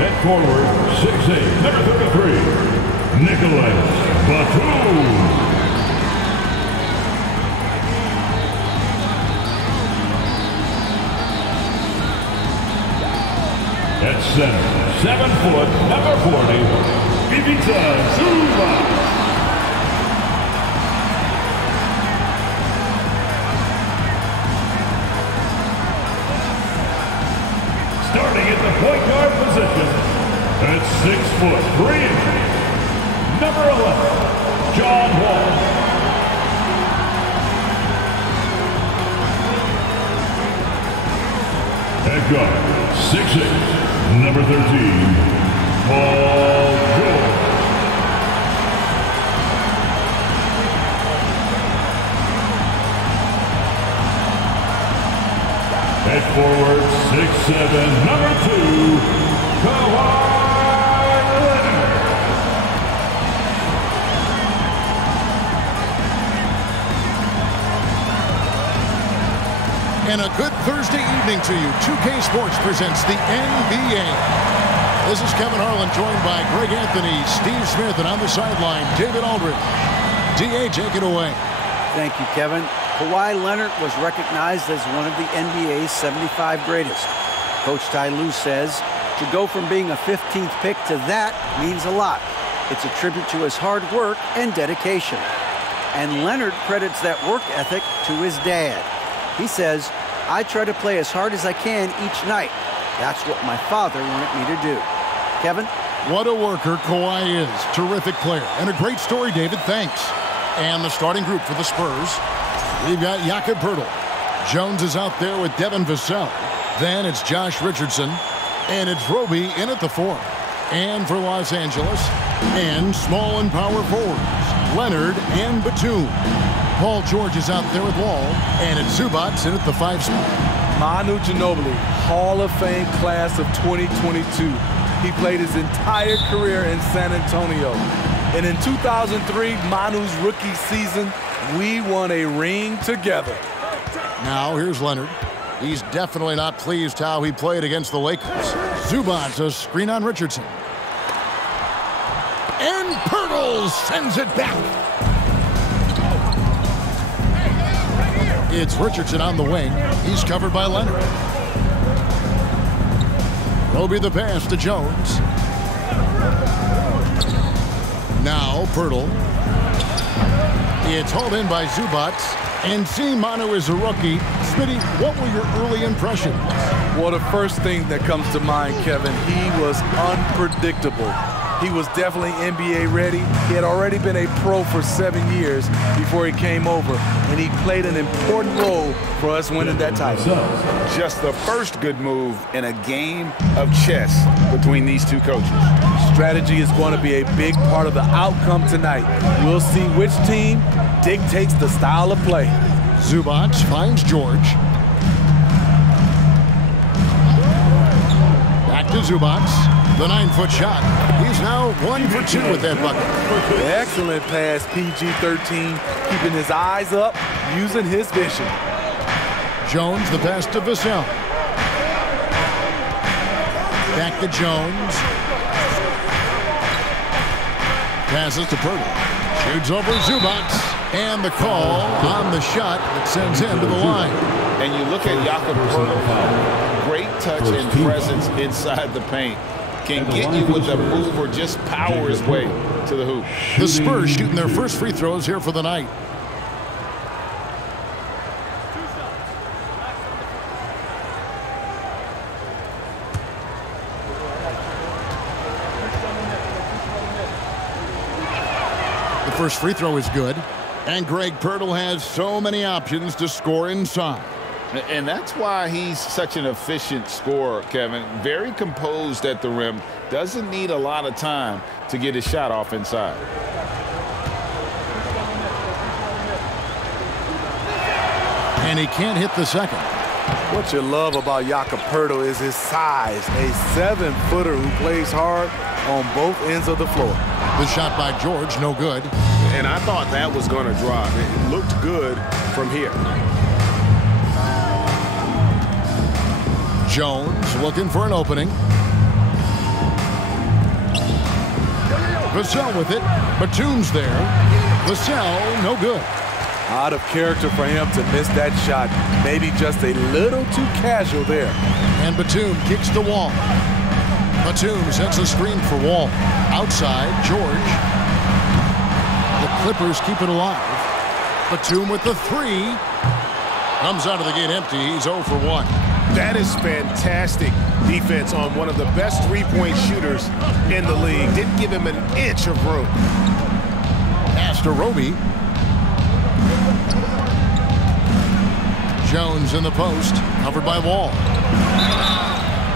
At forward, 6'8", number 33, Nicholas Batum. At center, 7 foot, number 40, Ivica Zubac. Starting at the point guard position, at 6 foot, 3 inches, number 11, John Wall. At guard, 6'8", number 13, Paul George. At forward, 6'7", number 2, Kawhi Leonard. And a good Thursday evening to you. 2K Sports presents the NBA. This is Kevin Harlan, joined by Greg Anthony, Steve Smith, and on the sideline, David Aldridge. D.A., take it away. Thank you, Kevin. Kawhi Leonard was recognized as one of the NBA's 75 greatest. Coach Ty Lue says to go from being a 15th pick to that means a lot. It's a tribute to his hard work and dedication. And Leonard credits that work ethic to his dad. He says, "I try to play as hard as I can each night. That's what my father wanted me to do." Kevin? What a worker Kawhi is. Terrific player. And a great story, David. Thanks. And the starting group for the Spurs. We've got Jakob Poeltl. Jones is out there with Devin Vassell. Then it's Josh Richardson. And it's Roby in at the 4. And for Los Angeles, and small and power forwards, Leonard and Batum. Paul George is out there with Wall. And it's Zubac in at the 5 spot. Manu Ginobili, Hall of Fame class of 2022. He played his entire career in San Antonio. And in 2003, Manu's rookie season, we won a ring together. Now here's Leonard. He's definitely not pleased how he played against the Lakers. Zubac, a screen on Richardson. And Poeltl sends it back. It's Richardson on the wing. He's covered by Leonard. Roby the pass to Jones. Now Poeltl. It's hauled in by Zubac. And seeing Manu is a rookie, Smitty, what were your early impressions? Well, the first thing that comes to mind, Kevin, he was unpredictable. He was definitely NBA ready. He had already been a pro for 7 years before he came over, and he played an important role for us winning that title. Just the first good move in a game of chess between these two coaches. Strategy is going to be a big part of the outcome tonight. We'll see which team dictates the style of play. Zubac finds George. Back to Zubac. The 9-foot shot. He's now 1 for 2 with that bucket. Excellent pass, PG-13, keeping his eyes up, using his vision. Jones, the pass to Vassell. Back to Jones. Passes to Poeltl. Shoots over Zubac. And the call on the shot that sends him to the line. And you look at Jakob Poeltl, great touch and presence inside the paint. Can get you with a move or just power his way to the hoop. The Spurs shooting their first free throws here for the night. The first free throw is good. And Greg Poeltl has so many options to score inside. And that's why he's such an efficient scorer, Kevin. Very composed at the rim. Doesn't need a lot of time to get his shot off inside. And he can't hit the second. What you love about Jakob Poeltl is his size. A 7-footer who plays hard on both ends of the floor. The shot by George, no good. And I thought that was going to drop. It looked good from here. Jones looking for an opening. Vassell with it. Batum's there. Vassell, no good. Out of character for him to miss that shot. Maybe just a little too casual there. And Batum kicks to Wall. Batum sets a screen for Wall. Outside, George. The Clippers keep it alive. Batum with the three. Comes out of the gate empty. He's 0 for 1. That is fantastic defense on one of the best three-point shooters in the league. Didn't give him an inch of room. Pass to Roby. Jones in the post, covered by Wall.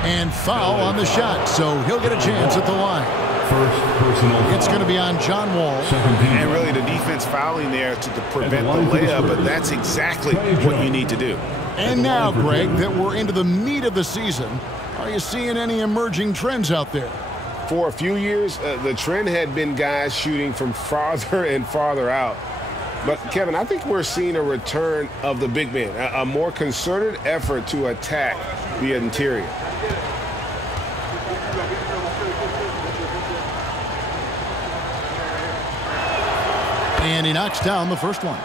And foul on the shot, so he'll get a chance at the line. First personal. It's going to be on John Wall. And really the defense fouling there to prevent the layup, but that's exactly what you need to do. And now, Greg, that we're into the meat of the season, are you seeing any emerging trends out there? For a few years, the trend had been guys shooting from farther and farther out. But, Kevin, I think we're seeing a return of the big man, a more concerted effort to attack the interior. And he knocks down the first one.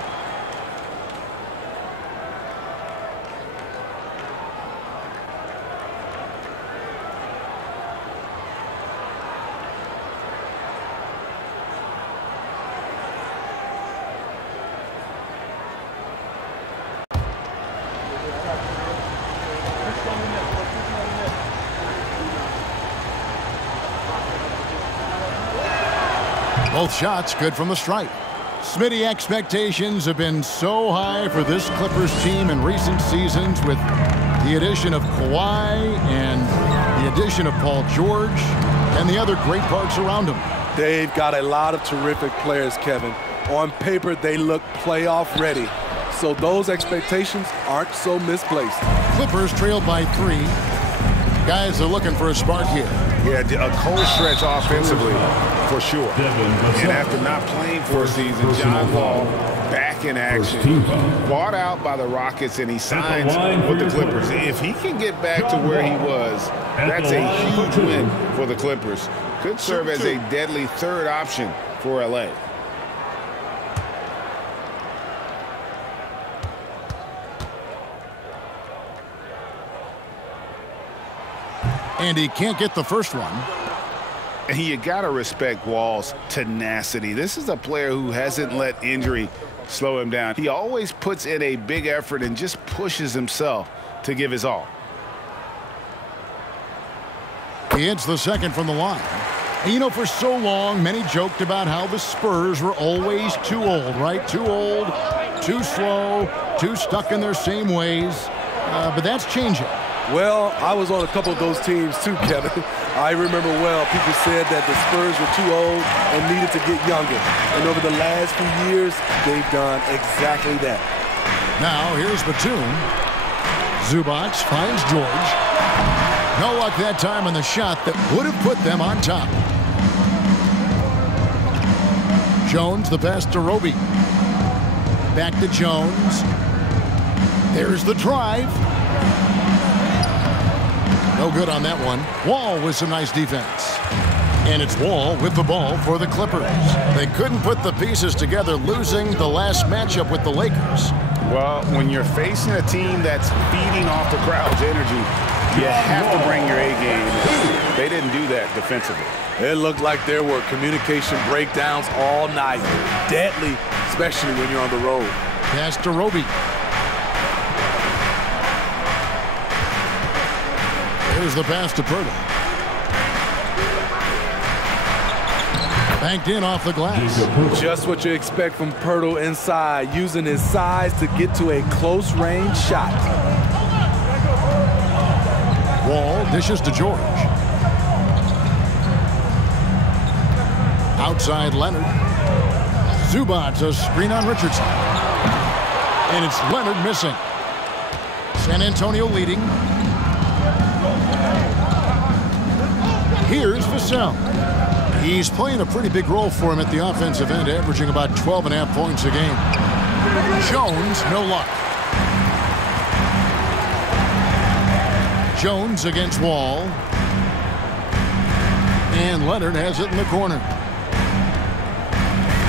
Both shots good from the stripe. Smitty, expectations have been so high for this Clippers team in recent seasons with the addition of Kawhi and the addition of Paul George and the other great parts around him. They've got a lot of terrific players, Kevin. On paper, they look playoff ready. So those expectations aren't so misplaced. Clippers trailed by 3. Guys are looking for a spark here. Yeah, a cold stretch offensively, for sure. And after not playing for a season, John Wall back in action. Bought out by the Rockets, and he signs with the Clippers. If he can get back to where he was, that's a huge win for the Clippers. Could serve as a deadly third option for LA. And he can't get the first one. And you got to respect Wall's tenacity. This is a player who hasn't let injury slow him down. He always puts in a big effort and just pushes himself to give his all. He hits the second from the line. And you know, for so long, many joked about how the Spurs were always too old, right? Too old, too slow, too stuck in their same ways. But that's changing. Well, I was on a couple of those teams too, Kevin. I remember well, people said that the Spurs were too old and needed to get younger. And over the last few years, they've done exactly that. Now, here's Batum. Zubac finds George. No luck that time on the shot that would have put them on top. Jones, the pass to Roby. Back to Jones. There's the drive. No good on that one. Wall with some nice defense. And it's Wall with the ball for the Clippers. They couldn't put the pieces together, losing the last matchup with the Lakers. Well, when you're facing a team that's feeding off the crowd's energy, you have to bring your A game. They didn't do that defensively. It looked like there were communication breakdowns all night. Deadly, especially when you're on the road. Pass to Roby. Here's the pass to Pirtle. Banked in off the glass. Just what you expect from Pirtle inside, using his size to get to a close-range shot. Wall dishes to George. Outside Leonard. Zubac, a screen on Richardson. And it's Leonard missing. San Antonio leading. Here's Vassell. He's playing a pretty big role for him at the offensive end, averaging about 12.5 points a game. Jones, no luck. Jones against Wall. And Leonard has it in the corner.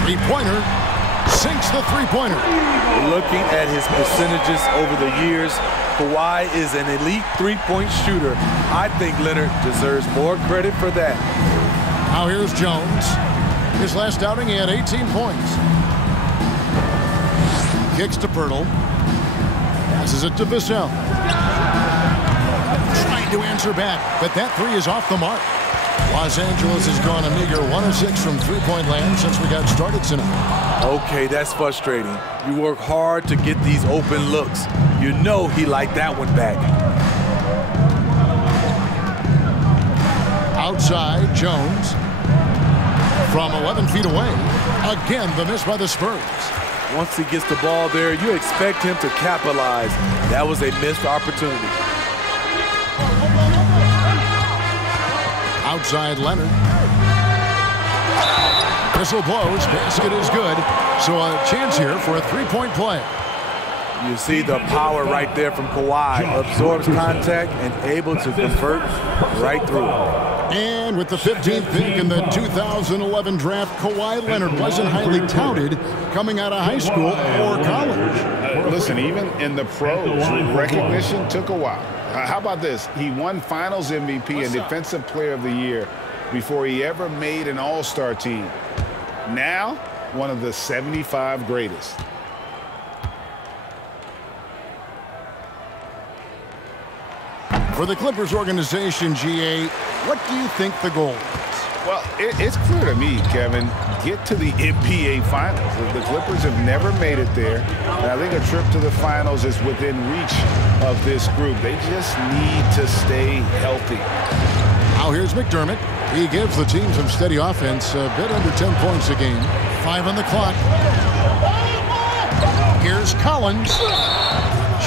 Three-pointer. Sinks the three-pointer. Looking at his percentages over the years, Kawhi is an elite three-point shooter. I think Leonard deserves more credit for that. Now here's Jones. His last outing, he had 18 points. Kicks to Pirtle. Passes it to Vassell. Trying to answer back, but that three is off the mark. Los Angeles has gone a meager 1 of 6 from three-point land since we got started tonight. Okay, that's frustrating. You work hard to get these open looks. You know he liked that one back. Outside, Jones. From 11 feet away. Again, the miss by the Spurs. Once he gets the ball there, you expect him to capitalize. That was a missed opportunity. Outside, Leonard. Whistle blows. Basket is good. So a chance here for a three-point play. You see the power right there from Kawhi. Absorbs contact and able to convert right through it. And with the 15th pick in the 2011 draft, Kawhi Leonard wasn't highly touted coming out of high school or college. Listen, even in the pros, recognition took a while. How about this? He won Finals MVP and Defensive Player of the Year before he ever made an All-Star team. Now, one of the 75 greatest. For the Clippers organization, GA, what do you think the goal is? Well, it's clear to me, Kevin, get to the NBA Finals. The Clippers have never made it there, and I think a trip to the Finals is within reach of this group. They just need to stay healthy. Now here's McDermott. He gives the team some steady offense, a bit under 10 points a game. 5 on the clock. Here's Collins.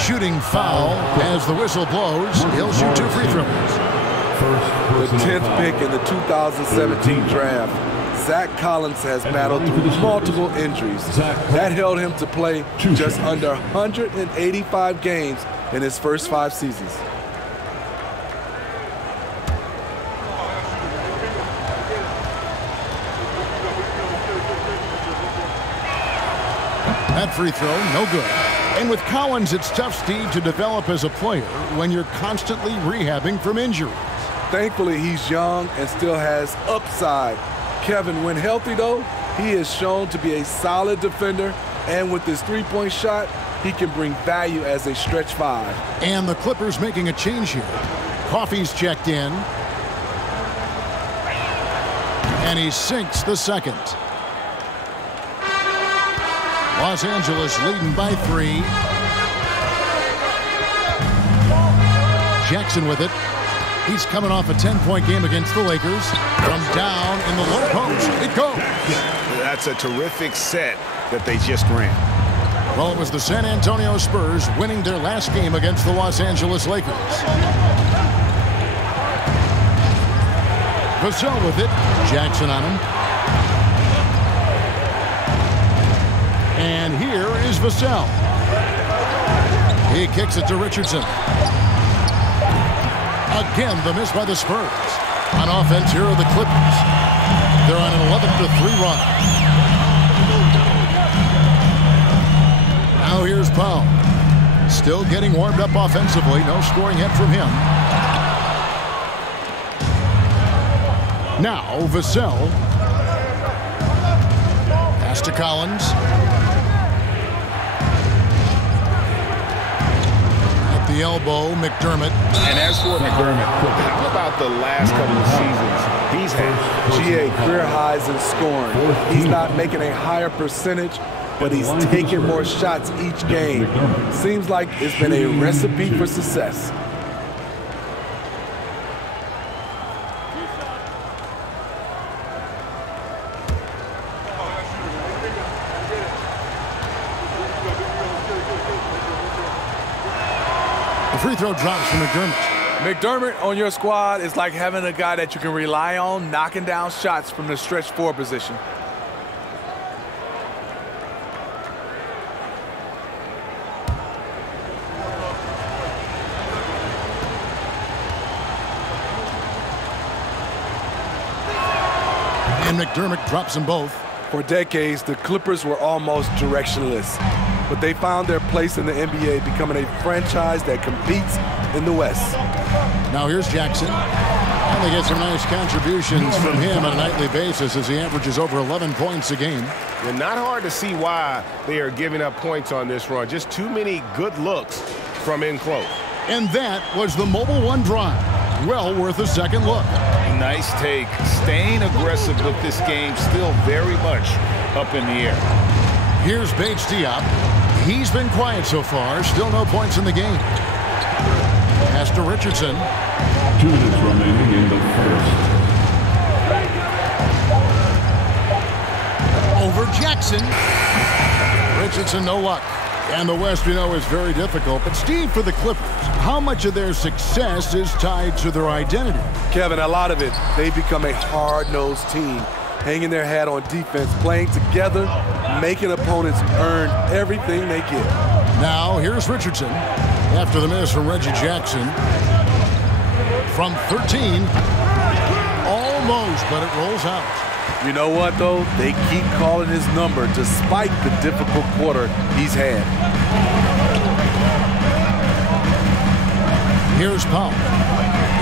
Shooting foul as the whistle blows. He'll shoot 2 free throws. The 10th pick in the 2017 draft. Zach Collins has battled through multiple injuries. That held him to play just under 185 games in his first 5 seasons. That free throw, no good. And with Collins, it's tough, Steve, to develop as a player when you're constantly rehabbing from injuries. Thankfully, he's young and still has upside. Kevin, when healthy, though, he is shown to be a solid defender, and with his three-point shot, he can bring value as a stretch 5. And the Clippers making a change here. Coffey's checked in. And he sinks the second. Los Angeles leading by 3. Jackson with it. He's coming off a 10-point game against the Lakers. From down in the low post, it goes. That's a terrific set that they just ran. Well, it was the San Antonio Spurs winning their last game against the Los Angeles Lakers. Vassell with it. Jackson on him. And here is Vassell. He kicks it to Richardson. Again, the miss by the Spurs. On offense, here are the Clippers. They're on an 11-3 run. Now here's Powell. Still getting warmed up offensively. No scoring hit from him. Now Vassell. Pass to Collins. The elbow, McDermott. And as for McDermott, how about the last couple of seasons he's had? GA, career highs in scoring. He's not making a higher percentage, but he's taking more shots each game. Seems like it's been a recipe for success. Free throw drops from McDermott. McDermott on your squad is like having a guy that you can rely on knocking down shots from the stretch 4 position. And McDermott drops them both. For decades, the Clippers were almost directionless, but they found their place in the NBA, becoming a franchise that competes in the West. Now here's Jackson. And they get some nice contributions from him on a nightly basis as he averages over 11 points a game. And not hard to see why they are giving up points on this run. Just too many good looks from in close. And that was the Mobile One drive. Well worth a second look. Nice take. Staying aggressive with this game, still very much up in the air. Here's Bates Diop. He's been quiet so far. Still no points in the game. Pass to Richardson. 2 minutes remaining in the first. Over Jackson. Richardson, no luck. And the West, we know, is very difficult. But, Steve, for the Clippers, how much of their success is tied to their identity? Kevin, a lot of it. They've become a hard-nosed team, hanging their hat on defense, playing together, making opponents earn everything they get. Now, here's Richardson. After the miss from Reggie Jackson. From 13. Almost, but it rolls out. You know what, though? They keep calling his number despite the difficult quarter he's had. Here's Powell.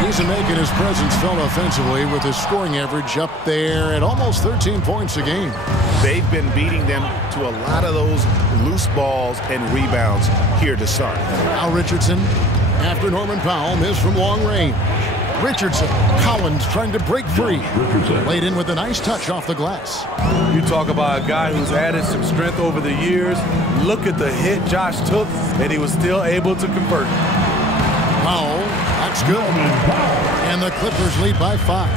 He's making his presence felt offensively with his scoring average up there at almost 13 points a game. They've been beating them to a lot of those loose balls and rebounds here to start. Now Richardson, after Norman Powell, missed from long range. Richardson, Collins trying to break free. Laid in with a nice touch off the glass. You talk about a guy who's added some strength over the years. Look at the hit Josh took, and he was still able to convert. Powell, that's good. And the Clippers lead by 5.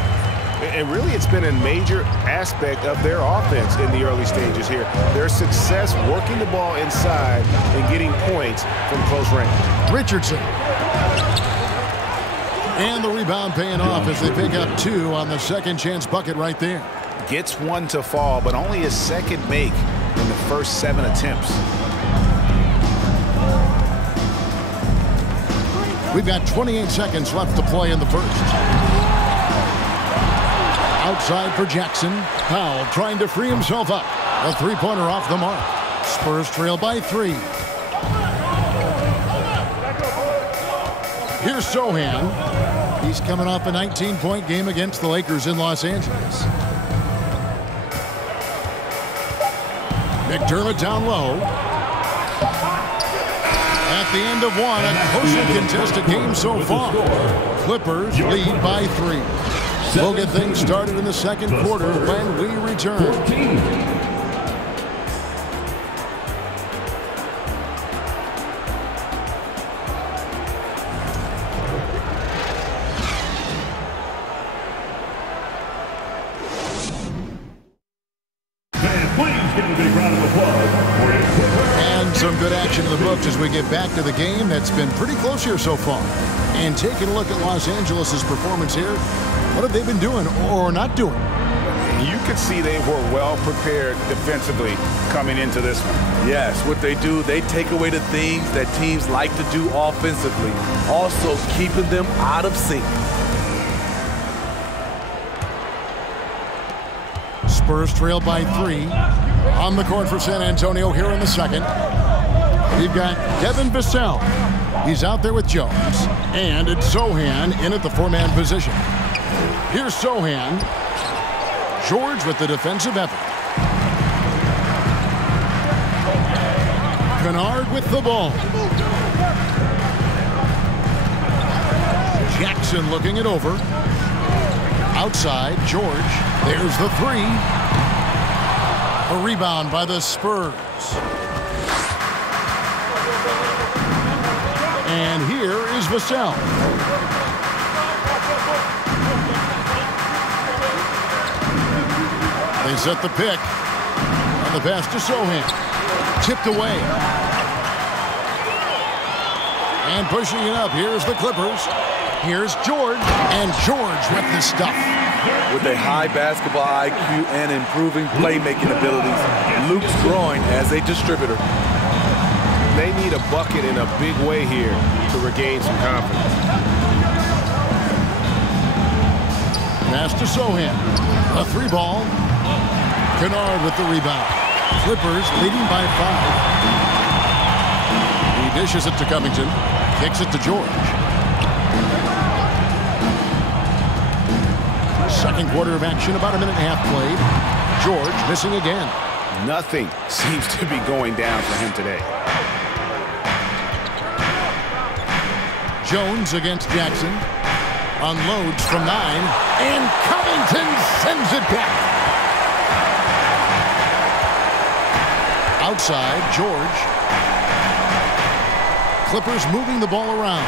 And really, it's been a major aspect of their offense in the early stages here. Their success working the ball inside and getting points from close range. Richardson. And the rebound paying off as they pick up 2 on the second chance bucket right there. Gets one to fall, but only his second make in the first 7 attempts. We've got 28 seconds left to play in the first. Outside for Jackson. Powell trying to free himself up. A three-pointer off the mark. Spurs trail by 3. Here's Sohan. He's coming off a 19-point game against the Lakers in Los Angeles. McDermott down low. At the end of one, a closely contested game so far. Clippers lead by 3. We'll get things started in the second quarter when we return. And some good action in the books as we get back to the game that's been pretty close here so far. And taking a look at Los Angeles' performance here, what have they been doing or not doing? You could see they were well prepared defensively coming into this one. Yes, what they do, they take away the things that teams like to do offensively, also keeping them out of sync. Spurs trail by 3. On the court for San Antonio here in the second. We've got Devin Vassell. He's out there with Jones. And it's Sohan in at the 4-man position. Here's Sohan. George with the defensive effort. Kennard with the ball. Jackson looking it over. Outside, George. There's the 3. A rebound by the Spurs. And here is Vassell. They set the pick. And the pass to Sohan. Tipped away. And pushing it up. Here's the Clippers. Here's George. And George with the stuff. With a high basketball IQ and improving playmaking abilities, Luke's growing as a distributor. They need a bucket in a big way here to regain some confidence. Pass to Sohan. A 3 ball. Kennard with the rebound. Clippers leading by 5. He dishes it to Covington. Kicks it to George. Second quarter of action, about a minute and a half played. George missing again. Nothing seems to be going down for him today. Jones against Jackson. Unloads from 9. And Covington sends it back. Outside, George. Clippers moving the ball around.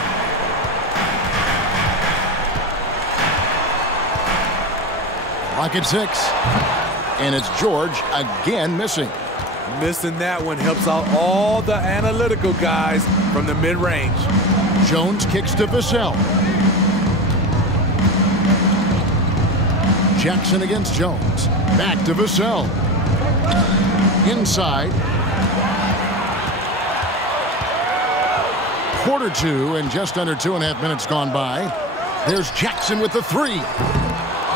Clock at 6. And it's George again missing. Missing that one helps out all the analytical guys from the mid-range. Jones kicks to Vassell. Jackson against Jones. Back to Vassell. Inside. Quarter 2 and just under 2.5 minutes gone by. There's Jackson with the 3.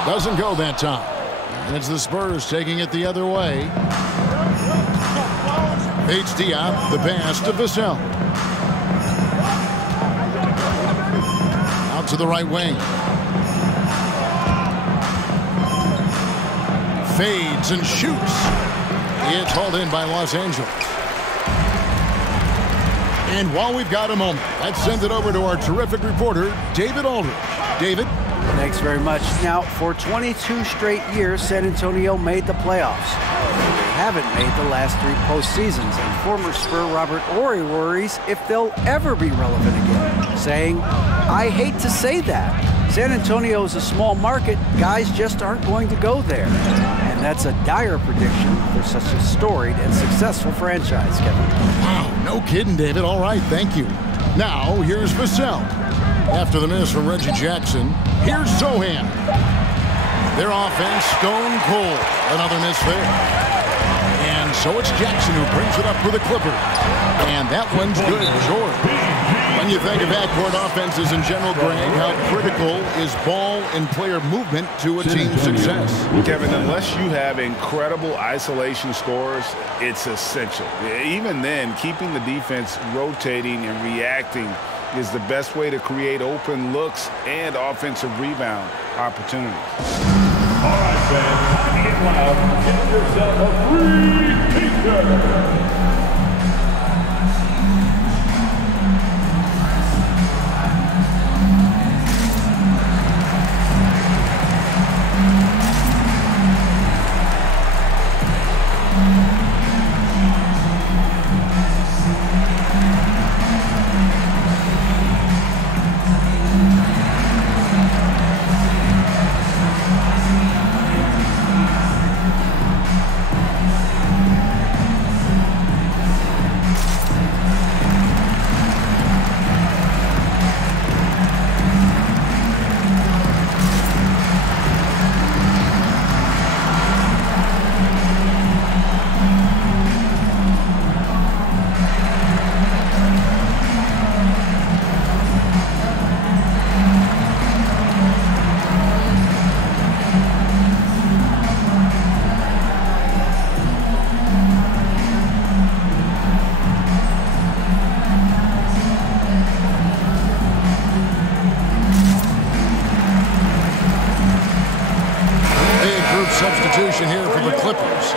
Doesn't go that time. And it's the Spurs taking it the other way. Bates Diop, the pass to Vassell. Out to the right wing. Fades and shoots. It's hauled in by Los Angeles. And while we've got a moment, let's send it over to our terrific reporter, David Aldridge. David? Thanks very much. Now, for 22 straight years, San Antonio made the playoffs. They haven't made the last 3 postseasons, and former Spur Robert Horry worries if they'll ever be relevant again, saying, "I hate to say that. San Antonio is a small market. Guys just aren't going to go there." And that's a dire prediction for such a storied and successful franchise, Kevin. Wow, no kidding, David. All right, thank you. Now, here's Vassell. After the miss from Reggie Jackson, here's Sohan. Their offense stone cold. Another miss there. And so it's Jackson who brings it up for the Clippers. And that one's good, George. When you think of backcourt offenses in general, Greg, how critical is ball and player movement to a team's success? Kevin, unless you have incredible isolation scores, it's essential. Even then, keeping the defense rotating and reacting is the best way to create open looks and offensive rebound opportunities. All right, fans, time to get loud. Get yourself a free T-shirt. Substitution here for the Clippers.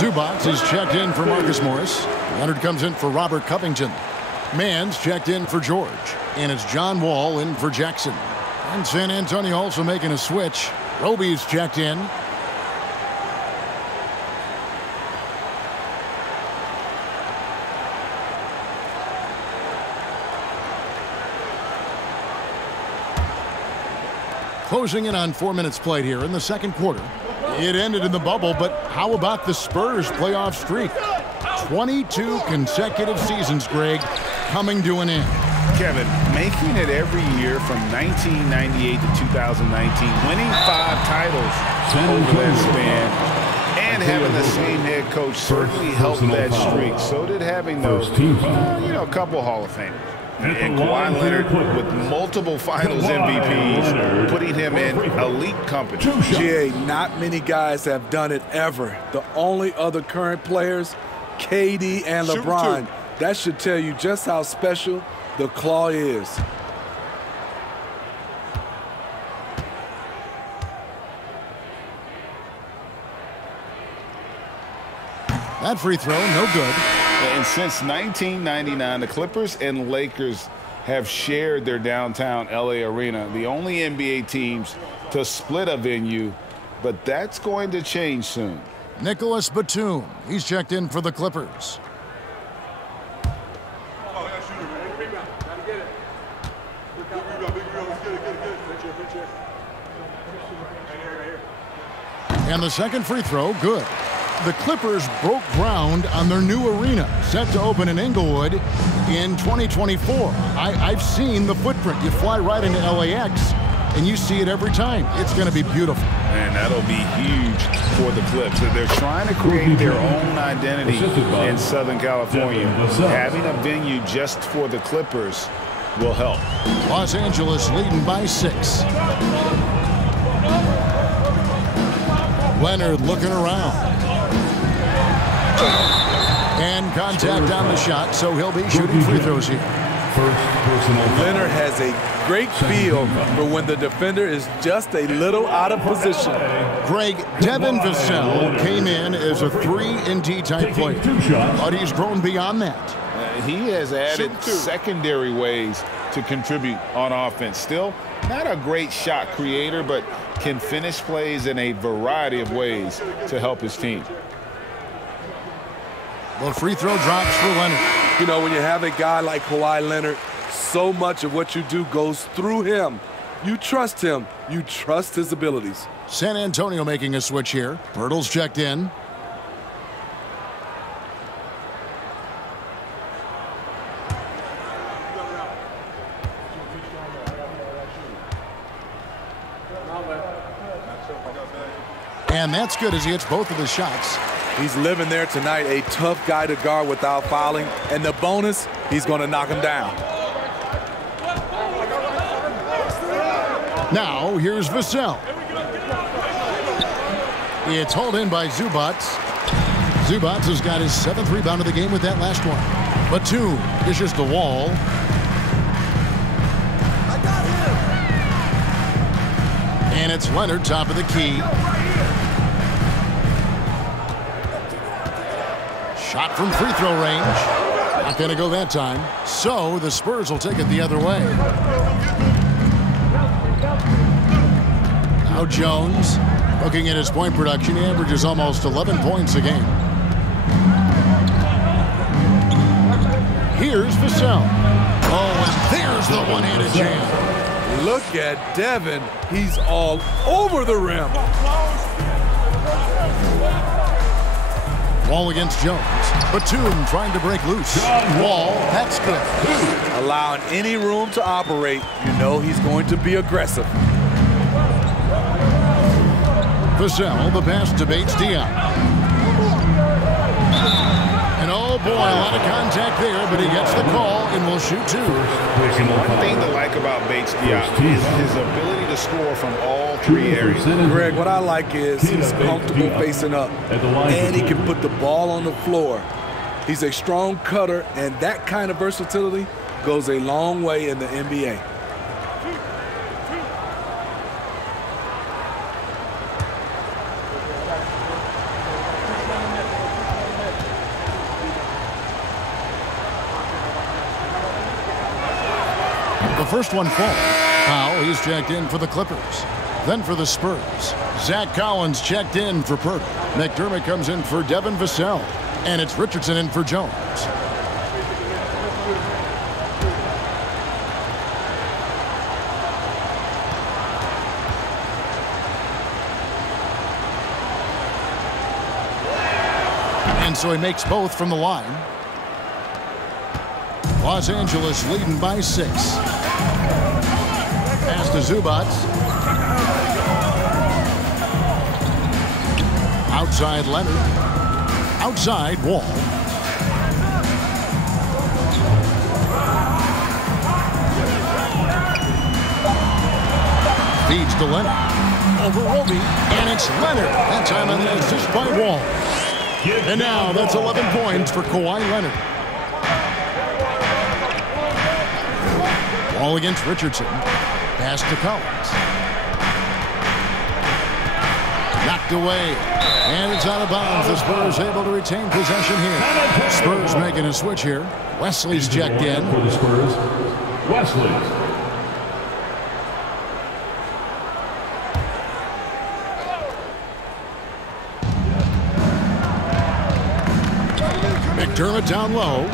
Zubac is checked in for Marcus Morris. Leonard comes in for Robert Covington. Mann's checked in for George. And it's John Wall in for Jackson. And San Antonio also making a switch. Roby's checked in. Closing in on 4 minutes played here in the second quarter. It ended in the bubble, but how about the Spurs playoff streak? 22 consecutive seasons, Greg, coming to an end. Kevin, making it every year from 1998 to 2019, winning 5 titles over that span, and having the same head coach certainly helped that streak. So did having those, a couple Hall of Famers. And Kawhi Leonard with multiple finals MVPs, putting him in elite company. GA, not many guys have done it ever. The only other current players, KD and LeBron. That should tell you just how special the claw is. That free throw, no good. And since 1999, the Clippers and Lakers have shared their downtown LA arena, the only NBA teams to split a venue, but that's going to change soon. Nicholas Batum, he's checked in for the Clippers. And the second free throw, good. The Clippers broke ground on their new arena, set to open in Inglewood in 2024. I've seen the footprint. You fly right into LAX, and you see it every time. It's going to be beautiful. And that'll be huge for the Clips. They're trying to create their own identity in Southern California. Having a venue just for the Clippers will help. Los Angeles leading by 6. Leonard looking around. And contact on the shot, so he'll be shooting free throws here. Leonard has a great feel for when the defender is just a little out of position. Greg, Devin Vassell came in as a 3-and-D type player, but he's grown beyond that. He has added secondary ways to contribute on offense. Still, not a great shot creator, but can finish plays in a variety of ways to help his team. The free throw drops for Leonard. You know, when you have a guy like Kawhi Leonard, so much of what you do goes through him. You trust him. You trust his abilities. San Antonio making a switch here. Pirtle's checked in. And that's good as he hits both of the shots. He's living there tonight, a tough guy to guard without fouling. And the bonus, he's going to knock him down. Now, here's Vassell. It's hauled in by Zubac. Zubac has got his 7th rebound of the game with that last one. Batum dishes the wall. And it's Leonard, top of the key. Shot from free throw range. Not going to go that time. So the Spurs will take it the other way. Now Jones, looking at his point production, he averages almost 11 points a game. Here's Vassell. Oh, and there's the one-handed jam. Look at Devin. He's all over the rim. Wall against Jones. Batum trying to break loose. Wall, that's good. Allowing any room to operate, you know he's going to be aggressive. Vassell, the pass to Bates-Diop. And oh boy, a lot of contact there, but he gets the call and will shoot 2. One thing to like about Bates-Diop is his ability to score from all 3 areas. Greg, what I like is he's comfortable facing up, and he can put the ball on the floor. He's a strong cutter, and that kind of versatility goes a long way in the NBA. The first one falls. Powell, he's checked in for the Clippers. Then for the Spurs, Zach Collins checked in for Pirtle. McDermott comes in for Devin Vassell. And it's Richardson in for Jones. And so he makes both from the line. Los Angeles leading by 6. Pass to Zubac. Outside Leonard. Outside Wall. Feeds to Leonard. Over Roby, and it's Leonard. That time on the assist by Wall. And now that's 11 points for Kawhi Leonard. Wall against Richardson. Pass to Collins. Knocked away. And it's out of bounds. The Spurs able to retain possession here. Spurs making a switch here. Wesley's checked in. For the Spurs, Wesley. McDermott down low.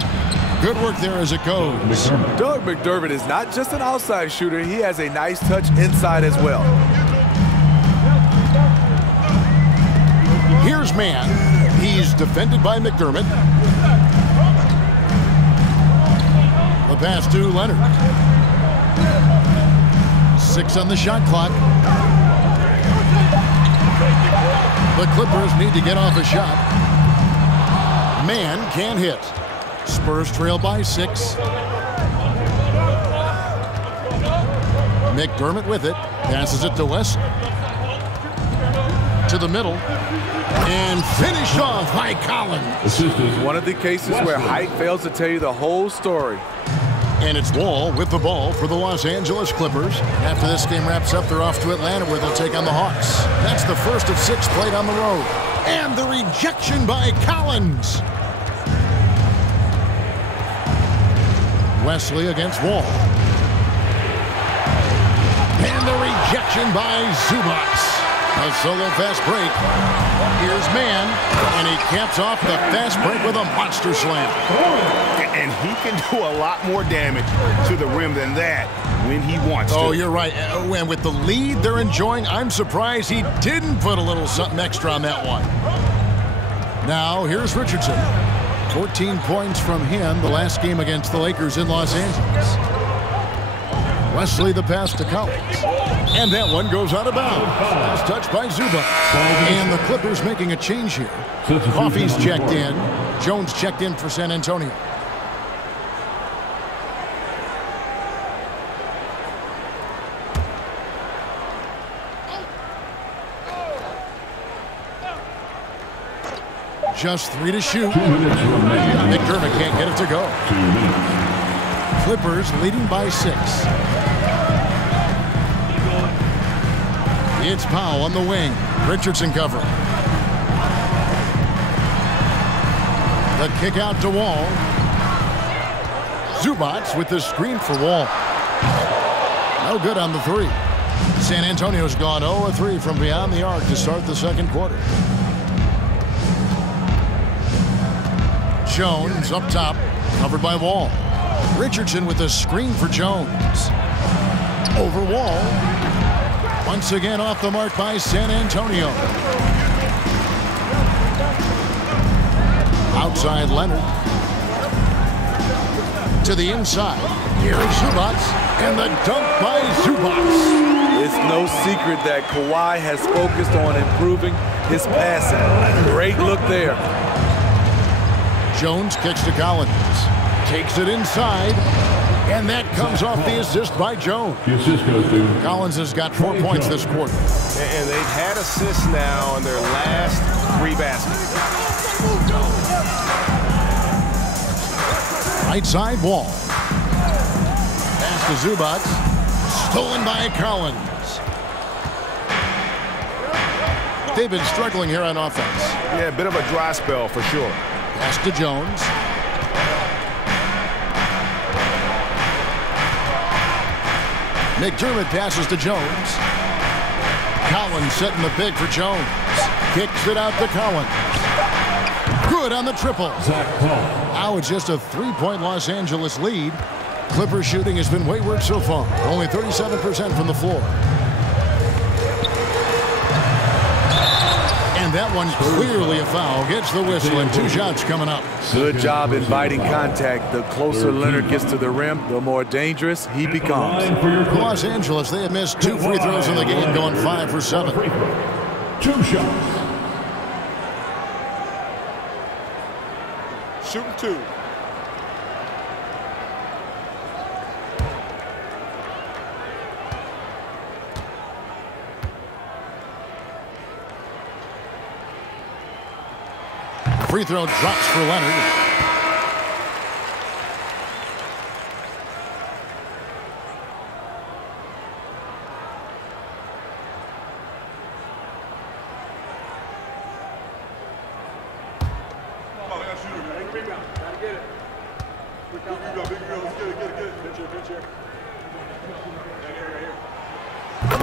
Good work there as it goes. Doug McDermott is not just an outside shooter. He has a nice touch inside as well. Here's man. He's defended by McDermott. The pass to Leonard. 6 on the shot clock. The Clippers need to get off a shot. Man can't hit. Spurs trail by 6. McDermott with it. Passes it to West. To the middle. And finished off by Collins. One of the cases where height fails to tell you the whole story. And it's Wall with the ball for the Los Angeles Clippers. After this game wraps up, they're off to Atlanta where they'll take on the Hawks. That's the first of 6 played on the road. And the rejection by Collins. Wesley against Wall. And the rejection by Zubac. A solo fast break. Here's man. And he caps off the fast break with a monster slam. And he can do a lot more damage to the rim than that when he wants to. Oh, you're right. And with the lead they're enjoying, I'm surprised he didn't put a little something extra on that one. Now, here's Richardson. 14 points from him the last game against the Lakers in Los Angeles. Wesley the pass to Collins. And that one goes out of bounds. Last touch by Zubac. And the Clippers making a change here. Coffey's checked in. Jones checked in for San Antonio. Just 3 to shoot. McDermott can't get it to go. 2 minutes. Clippers leading by 6. It's Powell on the wing. Richardson covering. The kick out to Wall. Zubac with the screen for Wall. No good on the 3. San Antonio's gone 0-3 from beyond the arc to start the second quarter. Jones up top, covered by Wall. Richardson with a screen for Jones. Over Wall. Once again off the mark by San Antonio. Outside Leonard. To the inside. Here's Zubac. And the dunk by Zubac. It's no secret that Kawhi has focused on improving his passing. Great look there. Jones kicks to Collins. Takes it inside. And that comes off the assist by Jones. The assist goes to Collins has got 4 points this quarter. And they've had assists now in their last 3 baskets. Right side Wall. Pass to Zubac. Stolen by Collins. They've been struggling here on offense. Yeah, a bit of a dry spell for sure. Pass to Jones. McDermott passes to Jones. Collins setting the pick for Jones. Kicks it out to Collins. Good on the triple. Now it's just a 3-point Los Angeles lead. Clippers shooting has been wayward so far. Only 37% from the floor. And that one clearly a foul. Gets the whistle and 2 shots coming up. Good job inviting contact. The closer Leonard gets to the rim, the more dangerous he becomes. Los Angeles, they have missed 2 free throws in the game, going 5 for 7. 2 shots. Shooting 2. Free throw drops for Leonard.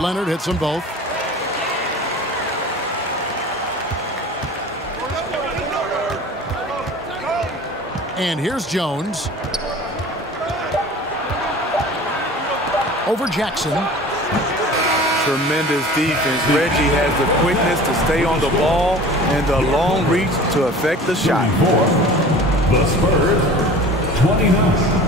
Leonard hits them both. And here's Jones. Over Jackson. Tremendous defense. Reggie has the quickness to stay on the ball and the long reach to affect the shot. The Spurs, 29.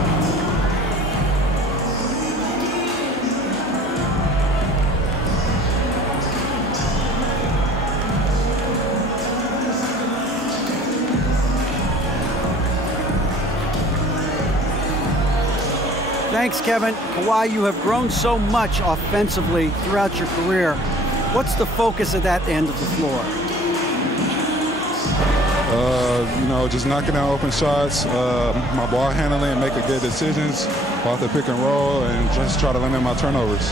Thanks, Kevin. Kawhi, you have grown so much offensively throughout your career. What's the focus of that end of the floor? You know, just knocking down open shots, my ball handling, making good decisions off the pick and roll, and just try to limit my turnovers.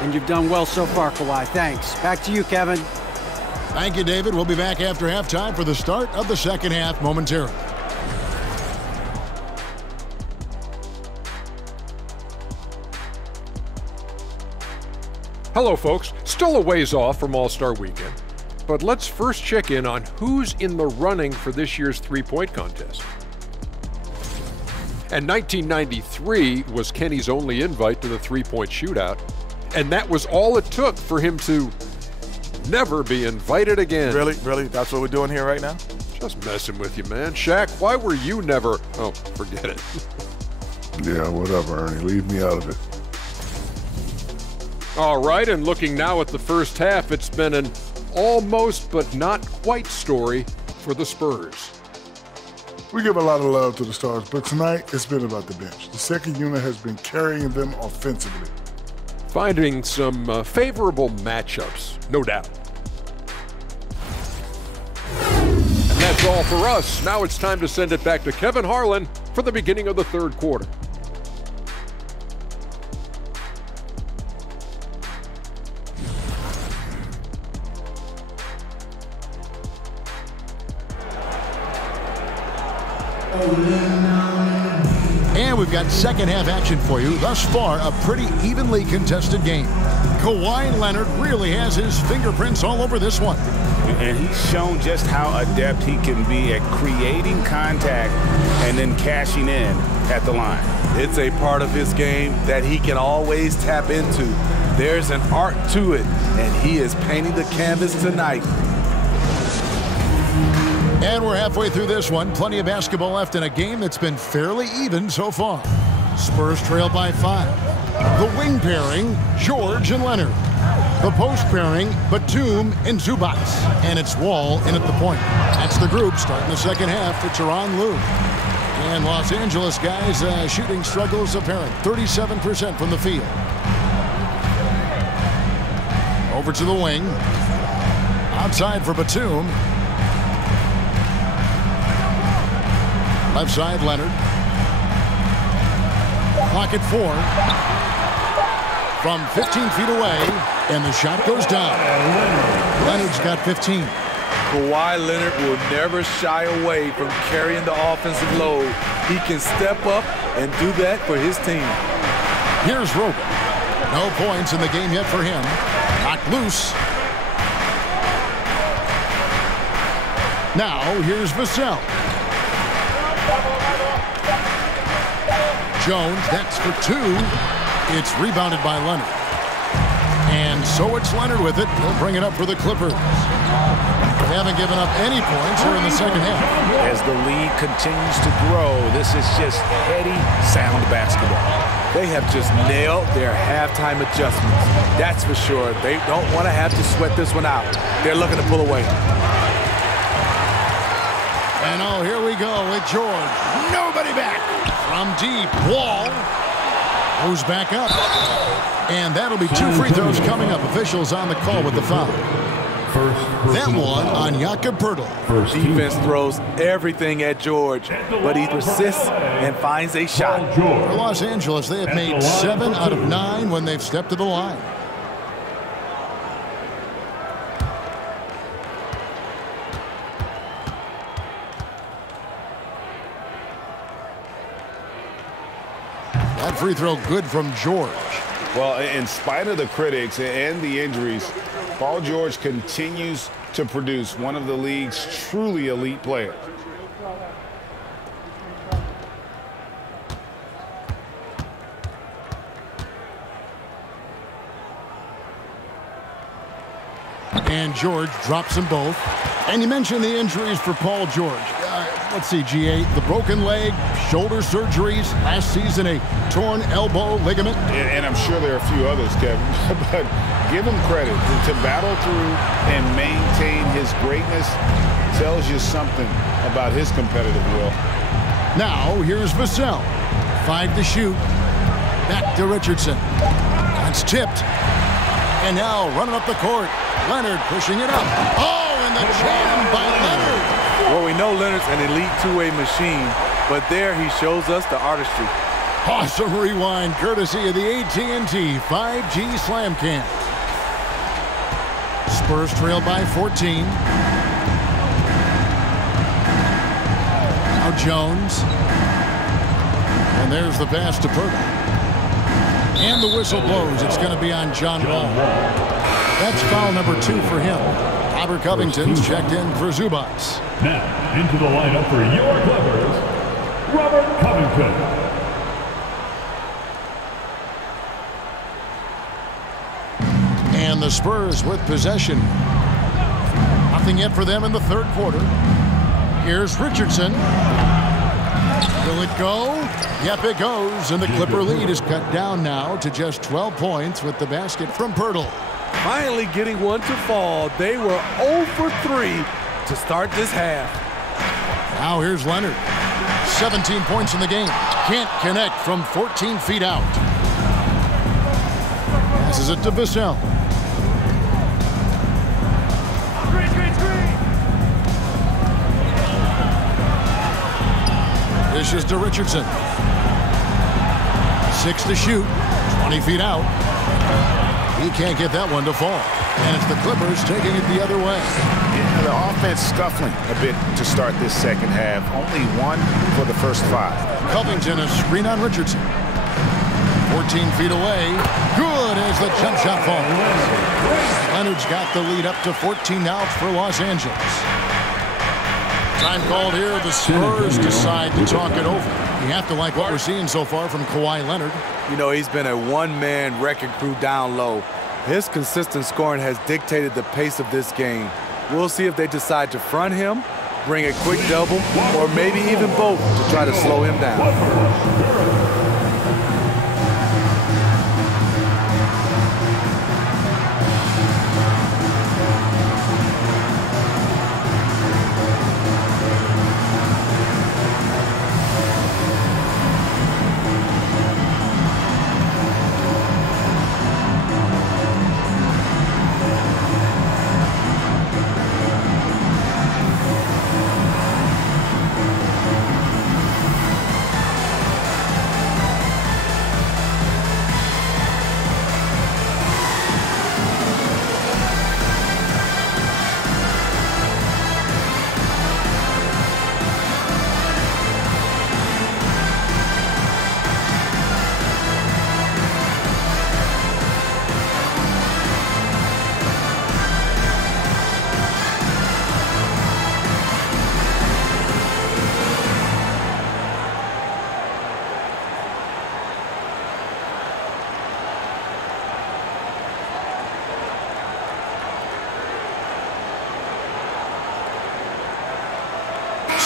And you've done well so far, Kawhi. Thanks. Back to you, Kevin. Thank you, David. We'll be back after halftime for the start of the second half momentarily. Hello, folks. Still a ways off from All-Star Weekend, but let's first check in on who's in the running for this year's three-point contest. And 1993 was Kenny's only invite to the three-point shootout, and that was all it took for him to never be invited again. Really? Really? That's what we're doing here right now? Just messing with you, man. Shaq, why were you never... Oh, forget it. Yeah, whatever, Ernie. Leave me out of it. All right, and looking now at the first half, it's been an almost but not quite story for the Spurs. We give a lot of love to the stars, but tonight it's been about the bench. The second unit has been carrying them offensively. Finding some favorable matchups, no doubt. And that's all for us. Now it's time to send it back to Kevin Harlan for the beginning of the third quarter. And we've got second half action for you. Thus far, a pretty evenly contested game. Kawhi Leonard really has his fingerprints all over this one. And he's shown just how adept he can be at creating contact and then cashing in at the line. It's a part of his game that he can always tap into. There's an art to it, and he is painting the canvas tonight. And we're halfway through this one. Plenty of basketball left in a game that's been fairly even so far. Spurs trail by 5. The wing pairing, George and Leonard. The post pairing, Batum and Zubac. And it's Wall in at the point. That's the group starting the second half for Tyronn Lue. And Los Angeles guys, shooting struggles apparent. 37% from the field. Over to the wing. Outside for Batum. Left side, Leonard. Clock at 4. From 15 feet away, and the shot goes down. Leonard's got 15. Kawhi Leonard will never shy away from carrying the offensive load. He can step up and do that for his team. Here's Rogan. No points in the game yet for him. Knocked loose. Now, here's Vassell. Jones, that's for 2. It's rebounded by Leonard. And so it's Leonard with it. He'll bring it up for the Clippers. They haven't given up any points here in the second half. As the lead continues to grow, this is just heady, sound basketball. They have just nailed their halftime adjustments. That's for sure. They don't want to have to sweat this one out. They're looking to pull away. And oh, here we go with George. Nobody back. From deep, Wall goes back up. And that'll be 2 free throws coming up. Officials on the call with the foul. That one on Jakob Poeltl. Defense throws everything at George, but he persists and finds a shot. For Los Angeles, they have made 7 out of 9 when they've stepped to the line. That free throw good from George. Well, in spite of the critics and the injuries, Paul George continues to produce one of the league's truly elite players. And George drops them both. And you mentioned the injuries for Paul George. Let's see, G8, the broken leg, shoulder surgeries, last season a torn elbow ligament. And I'm sure there are a few others, Kevin, but give him credit. To battle through and maintain his greatness tells you something about his competitive will. Now, here's Vassell. 5 to shoot. Back to Richardson. That's tipped. And now running up the court. Leonard pushing it up. Oh, and the jam by Leonard. Well, we know Leonard's an elite two-way machine, but there he shows us the artistry. Awesome rewind courtesy of the AT&T 5G Slam Cam. Spurs trail by 14. Now Jones. And there's the pass to Poeltl. And the whistle blows. It's going to be on John Wall. That's foul number 2 for him. Robert Covington's checked in for Zubats. Now, into the lineup for your Clippers, Robert Covington. And the Spurs with possession. Nothing yet for them in the third quarter. Here's Richardson. Will it go? Yep, it goes. And the Clipper lead is cut down now to just 12 points with the basket from Poeltl. Finally getting one to fall. They were 0 for 3 to start this half. Now here's Leonard. 17 points in the game. Can't connect from 14 feet out. Passes it to Vassell. Dishes to Richardson. 6 to shoot. 20 feet out. He can't get that one to fall. And it's the Clippers taking it the other way. Yeah, the offense scuffling a bit to start this second half. Only 1 for the first 5. Covington, a screen on Richardson. 14 feet away. Good as the jump shot falls. Leonard's got the lead up to 14 now for Los Angeles. Time called here. The Spurs decide to talk it over. You have to like what we're seeing so far from Kawhi Leonard. You know, he's been a one-man wrecking crew down low. His consistent scoring has dictated the pace of this game. We'll see if they decide to front him, bring a quick double, or maybe even both to try to slow him down.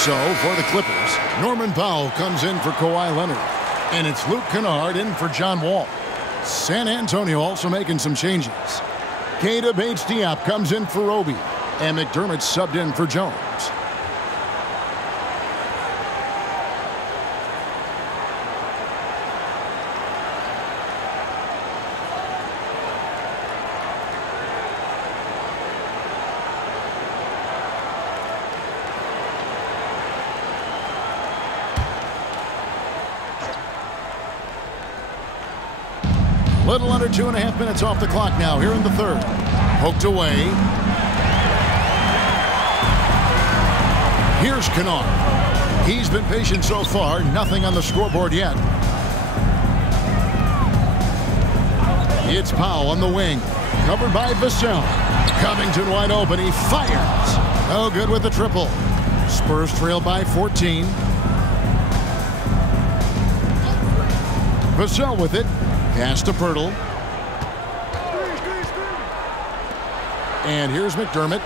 So, for the Clippers, Norman Powell comes in for Kawhi Leonard. And it's Luke Kennard in for John Wall. San Antonio also making some changes. Keita Bates-Diop comes in for Roby. And McDermott subbed in for Jones. Little under 2.5 minutes off the clock now here in the third. Poked away. Here's Kennard. He's been patient so far. Nothing on the scoreboard yet. It's Powell on the wing. Covered by Vassell. Covington wide open. He fires. No good with the triple. Spurs trail by 14. Vassell with it. Pass to Pirtle. And here's McDermott.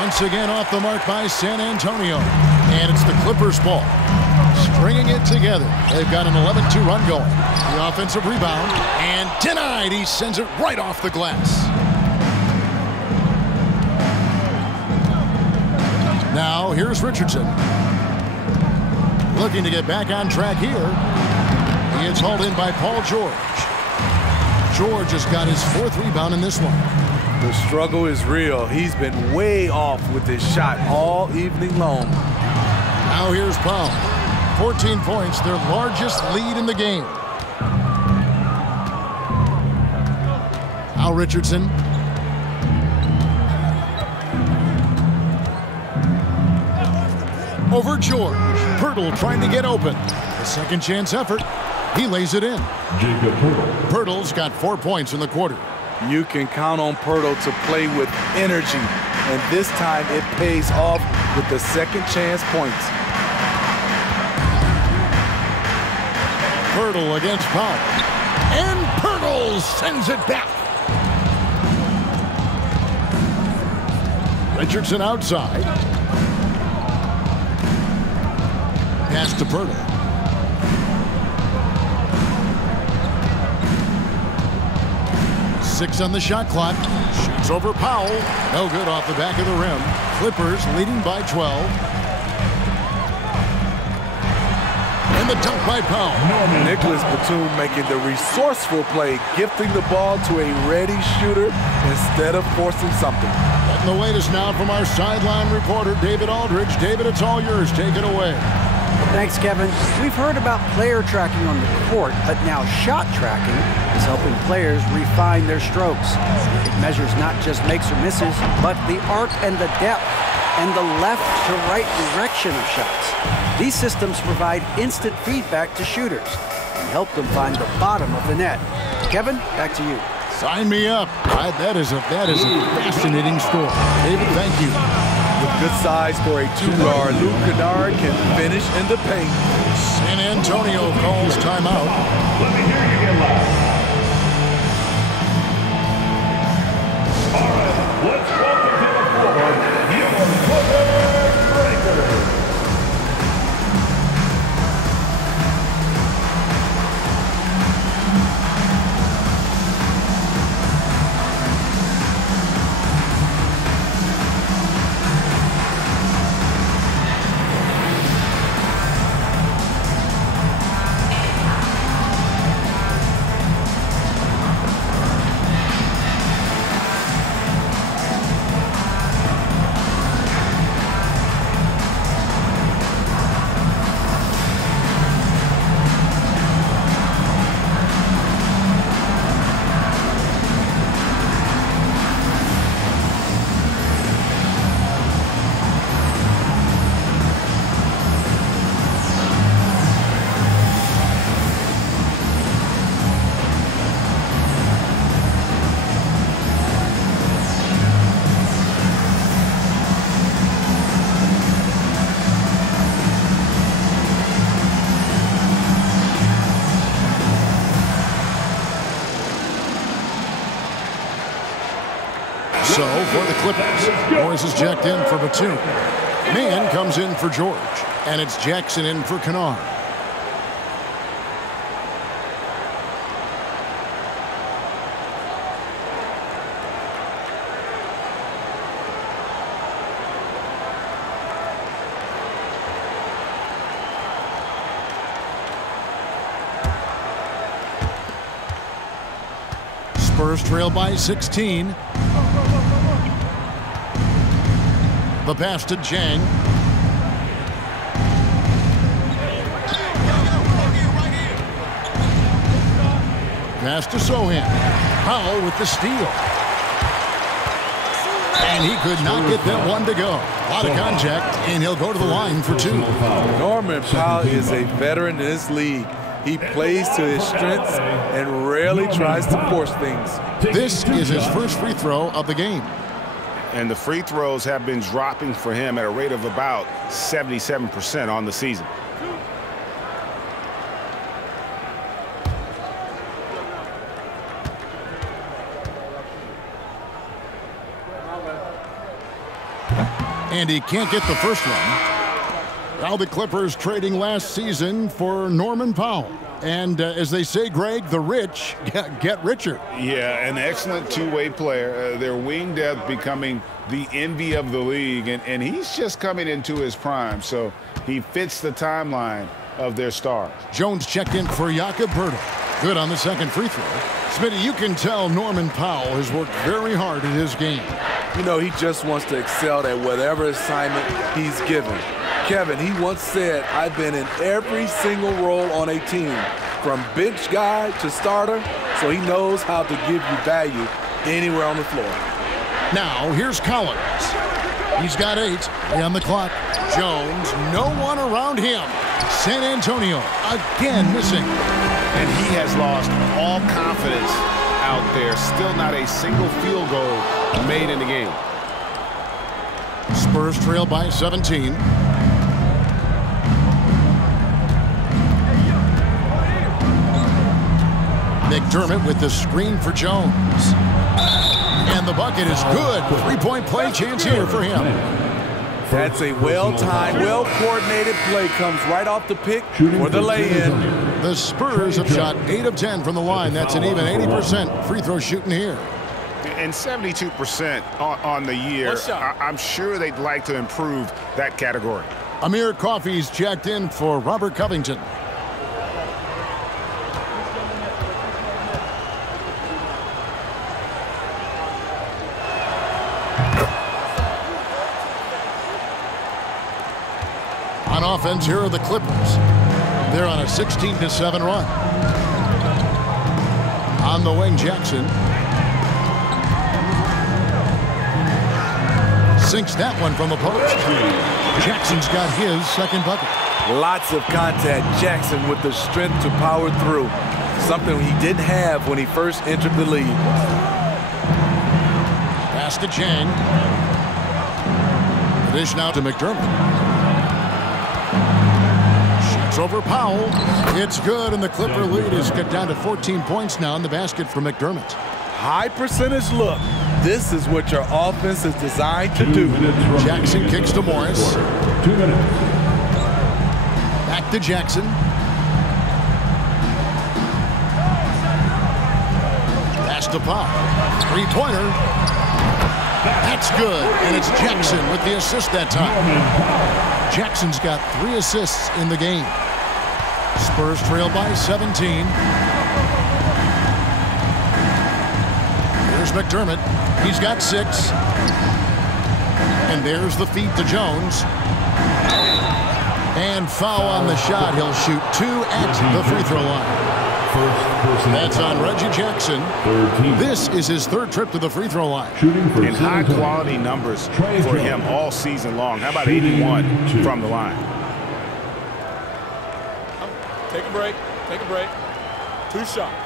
Once again off the mark by San Antonio. And it's the Clippers' ball. Stringing it together. They've got an 11-2 run going. The offensive rebound. And denied. He sends it right off the glass. Now here's Richardson. Looking to get back on track here. He is hauled in by Paul George. George has got his 4th rebound in this one. The struggle is real. He's been way off with this shot all evening long. Now here's Powell. 14 points, their largest lead in the game. Now Richardson. Over George. Pirtle trying to get open. A second chance effort. He lays it in. Jacob Pirtle. Pirtle's got 4 points in the quarter. You can count on Pirtle to play with energy, and this time it pays off with the second chance points. Pirtle against Powell. And Pirtle sends it back. Richardson outside. Pass to Pirtle. Six on the shot clock. Shoots over Powell. No good off the back of the rim. Clippers leading by 12. And the dunk by Powell. Nicholas Batum making the resourceful play, gifting the ball to a ready shooter instead of forcing something. Getting the latest now from our sideline reporter, David Aldridge. David, it's all yours. Take it away. Thanks, Kevin. We've heard about player tracking on the court, but now shot tracking is helping players refine their strokes. It measures not just makes or misses, but the arc and the depth and the left to right direction of shots. These systems provide instant feedback to shooters and help them find the bottom of the net. Kevin, back to you. Sign me up. That is a fascinating story. David, thank you. With good size for a 2-guard, Luke Kennard can finish in the paint. San Antonio calls timeout. Let me hear you get loud. All right, let's welcome to the floor your Clippers breakers. So for the Clippers, Morris is jacked in for Batum. Mann comes in for George. And it's Jackson in for Kennard. Spurs trail by 16. The pass to Jang. Pass to Sohan. Powell with the steal. And he could not get that one to go. A lot of contact, and he'll go to the line for 2. Norman Powell is a veteran in this league. He plays to his strengths and rarely tries to force things. This is his first free throw of the game. And the free throws have been dropping for him at a rate of about 77% on the season. And he can't get the first one. Now the Clippers trading last season for Norman Powell. And as they say, Greg, the rich get richer. Yeah, an excellent two-way player. Their wing depth becoming the envy of the league. And he's just coming into his prime, so he fits the timeline of their stars. Jones checked in for Jakob Poeltl. Good on the second free throw. Smitty, you can tell Norman Powell has worked very hard at his game. You know, he just wants to excel at whatever assignment he's given. Kevin, he once said, I've been in every single role on a team, from bench guy to starter, so he knows how to give you value anywhere on the floor. Now, here's Collins. He's got 8. On the clock. Jones, no one around him. San Antonio, again missing. And he has lost all confidence out there. Still not a single field goal made in the game. Spurs trail by 17. McDermott with the screen for Jones. And the bucket is good. 3-point play chance here for him. That's a well-timed, well-coordinated play. Comes right off the pick for the lay-in. The Spurs have shot 8 of 10 from the line. That's an even 80% free throw shooting here. And 72% on the year. I'm sure they'd like to improve that category. Amir Coffey's checked in for Robert Covington. On offense, here are the Clippers. They're on a 16-7 run. On the wing, Jackson. Sinks that one from the post. Jackson's got his second bucket. Lots of contact. Jackson with the strength to power through. Something he didn't have when he first entered the league. Pass to Chang. The dish now to McDermott. Shoots over Powell. It's good, and the Clipper lead is cut down to 14 points now in the basket for McDermott. High percentage look. This is what your offense is designed to do. Jackson kicks to Morris. 2 minutes. Back to Jackson. Pass to Powell. 3-pointer. That's good, and it's Jackson with the assist that time. Jackson's got 3 assists in the game. Spurs trail by 17. Here's McDermott. He's got 6. And there's the feed to Jones. And foul on the shot. He'll shoot 2 at the free throw line. That's on Reggie Jackson. This is his 3rd trip to the free throw line. And high-quality numbers for him all season long. How about 81 from the line? Take a break. Take a break. 2 shots.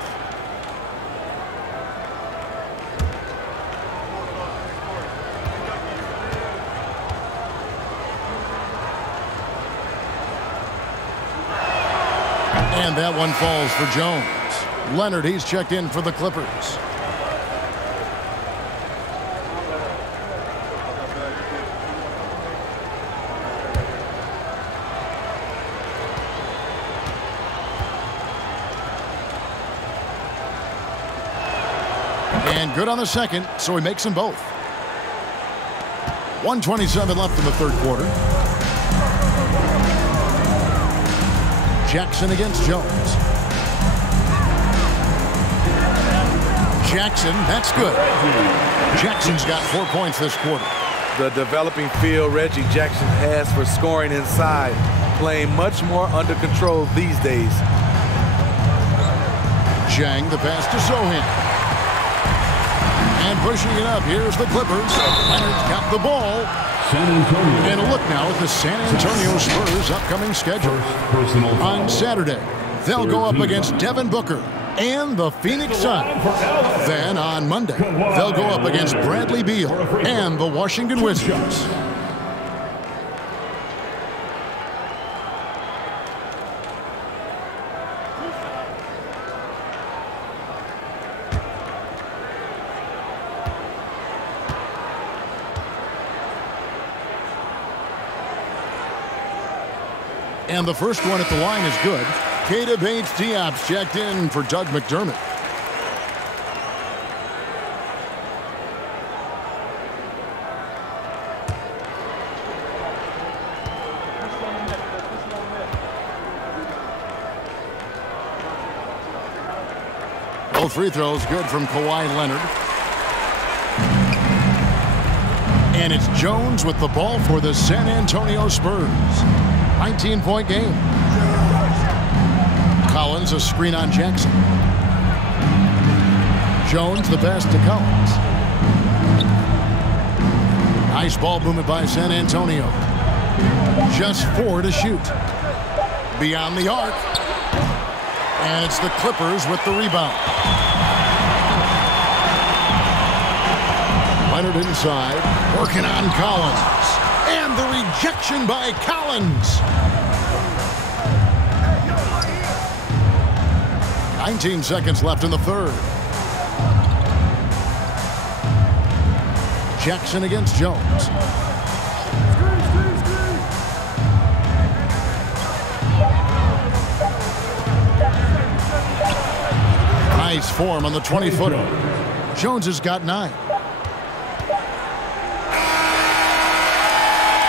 And that one falls for Jones. Leonard, he's checked in for the Clippers. And good on the second, so he makes them both. 1:27 left in the 3rd quarter. Jackson against Jones. Jackson, that's good. Jackson's got 4 points this quarter. The developing feel Reggie Jackson has for scoring inside, playing much more under control these days. Chang, the pass to Sohan. And pushing it up, here's the Clippers. Leonard's got the ball. San Antonio. And a look now at the San Antonio Spurs' upcoming schedule. On Saturday, they'll go up against Devin Booker and the Phoenix Suns. Then on Monday, they'll go up against Bradley Beal and the Washington Wizards. And the first one at the line is good. Keita Bates-Diop's checked in for Doug McDermott. Both free throws good from Kawhi Leonard. And it's Jones with the ball for the San Antonio Spurs. 19-point game. Collins, a screen on Jackson. Jones, the pass to Collins. Nice ball movement by San Antonio. Just 4 to shoot. Beyond the arc. And it's the Clippers with the rebound. Leonard inside, working on Collins. And the rejection by Collins. 19 seconds left in the third. Jackson against Jones. Nice form on the 20-footer. Jones has got 9.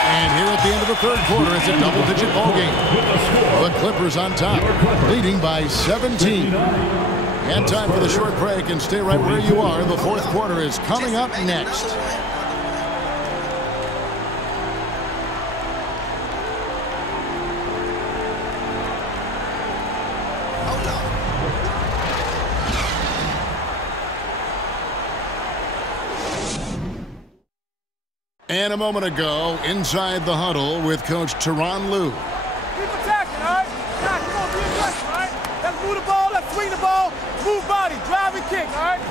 And here at the end of the third quarter, it's a double-digit ball game. The Clippers on top, leading by 17. And time for the short break, and stay right where you are. The fourth quarter is coming up next. And a moment ago, inside the huddle with Coach Tyronn Lue. Keep attacking, all right? Now, you're going to be aggressive, all right? Let's move the ball, let's swing the ball, move body, drive and kick, all right?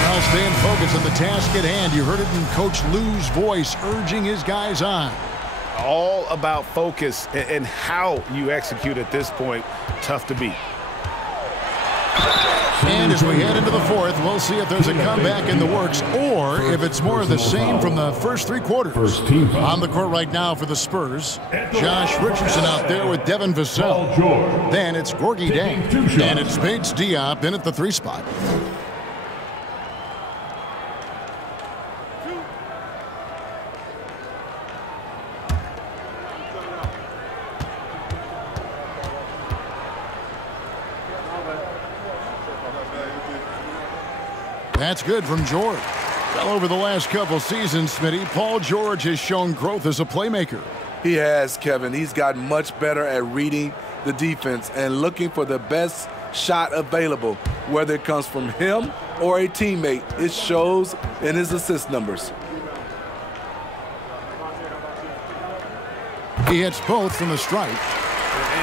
Now staying focused on the task at hand. You heard it in Coach Lue's voice, urging his guys on. All about focus and how you execute at this point. Tough to beat. And as we head into the fourth, we'll see if there's a comeback in the works or if it's more of the same from the first 3 quarters. On the court right now for the Spurs, Josh Richardson out there with Devin Vassell. Then it's Gorgui Dieng. And it's Bates-Diop in at the 3 spot. That's good from George. Well, over the last couple seasons, Smitty, Paul George has shown growth as a playmaker. He has, Kevin. He's gotten much better at reading the defense and looking for the best shot available, whether it comes from him or a teammate. It shows in his assist numbers. He hits both from the stripe.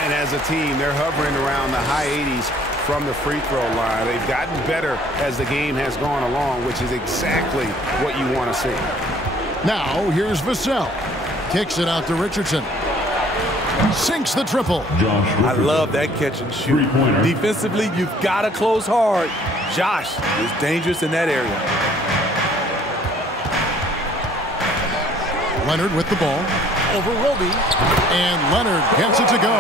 And as a team, they're hovering around the high 80s from the free throw line. They've gotten better as the game has gone along, which is exactly what you want to see. Now, here's Vassell. Kicks it out to Richardson. Sinks the triple. I love that catch and shoot. Defensively, you've got to close hard. Josh is dangerous in that area. Leonard with the ball. Over Roby. And Leonard gets it to go.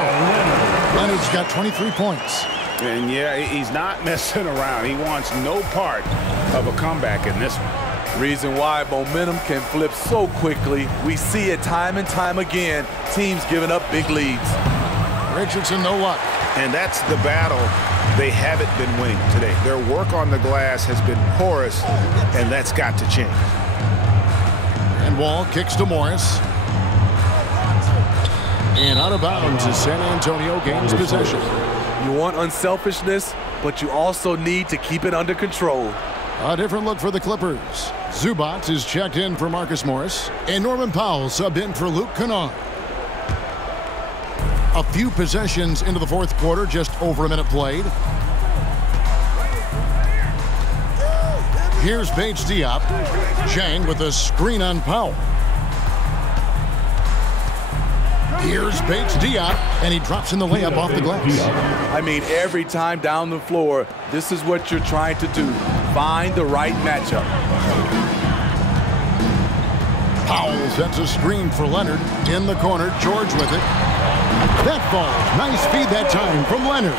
Leonard's got 23 points. And yeah, he's not messing around. He wants no part of a comeback in this one. Reason why momentum can flip so quickly. We see it time and time again. Teams giving up big leads. Richardson, no luck. And that's the battle they haven't been winning today. Their work on the glass has been porous, and that's got to change. And Wall kicks to Morris. And out of bounds is San Antonio gains possession. You want unselfishness? but you also need to keep it under control. A different look for the Clippers. Zubac is checked in for Marcus Morris, and Norman Powell subbed in for Luke Kennard. A few possessions into the fourth quarter, just over a minute played. Here's Bates Diop. Chang with a screen on Powell. Here's Bates Diop, and he drops in the layup off the glass. I mean, every time down the floor, this is what you're trying to do. Find the right matchup. Powell sets a screen for Leonard. In the corner, George with it. That falls. Nice feed that time from Leonard.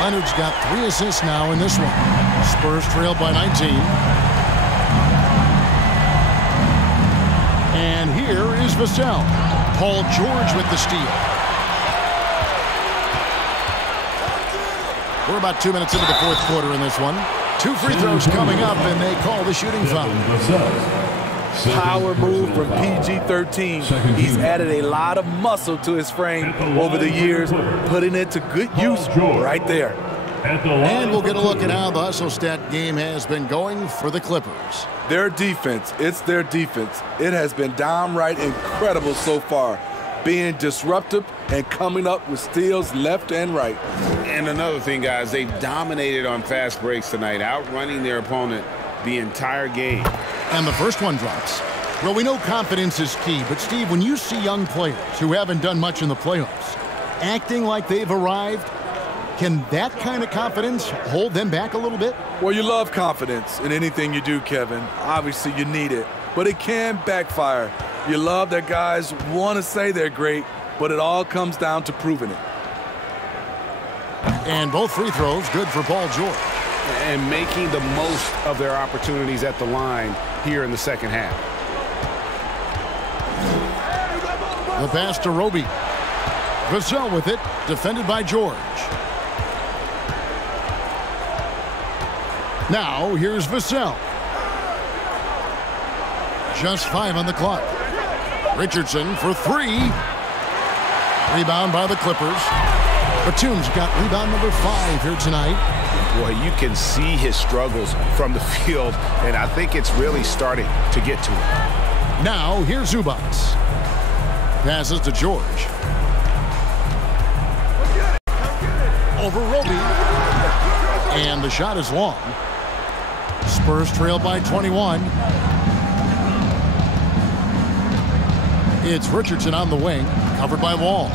Leonard's got 3 assists now in this one. Spurs trail by 19. And here is Vassell. Paul George with the steal. We're about 2 minutes into the fourth quarter in this one. 2 free throws coming up, and they call the shooting foul. Power move from PG-13. He's added a lot of muscle to his frame over the years, putting it to good use right there. And we'll get a look at how the hustle stat game has been going for the Clippers. Their defense, it's their defense. It has been downright incredible so far, being disruptive and coming up with steals left and right. And another thing, guys, they've dominated on fast breaks tonight, outrunning their opponent the entire game. And the first one drops. Well, we know confidence is key, but Steve, when you see young players who haven't done much in the playoffs acting like they've arrived, can that kind of confidence hold them back a little bit? Well, you love confidence in anything you do, Kevin. Obviously, you need it, but it can backfire. You love that guys want to say they're great, but it all comes down to proving it. And both free throws good for Paul George. And making the most of their opportunities at the line here in the second half. The pass to Roby. Vassell with it, defended by George. Now, here's Vassell. Just 5 on the clock. Richardson for 3. Rebound by the Clippers. Batum's got rebound number 5 here tonight. Boy, you can see his struggles from the field, and I think it's really starting to get to him. Now, here's Zubac. Passes to George. Over Roby. And the shot is long. Spurs trail by 21. It's Richardson on the wing, covered by Wall.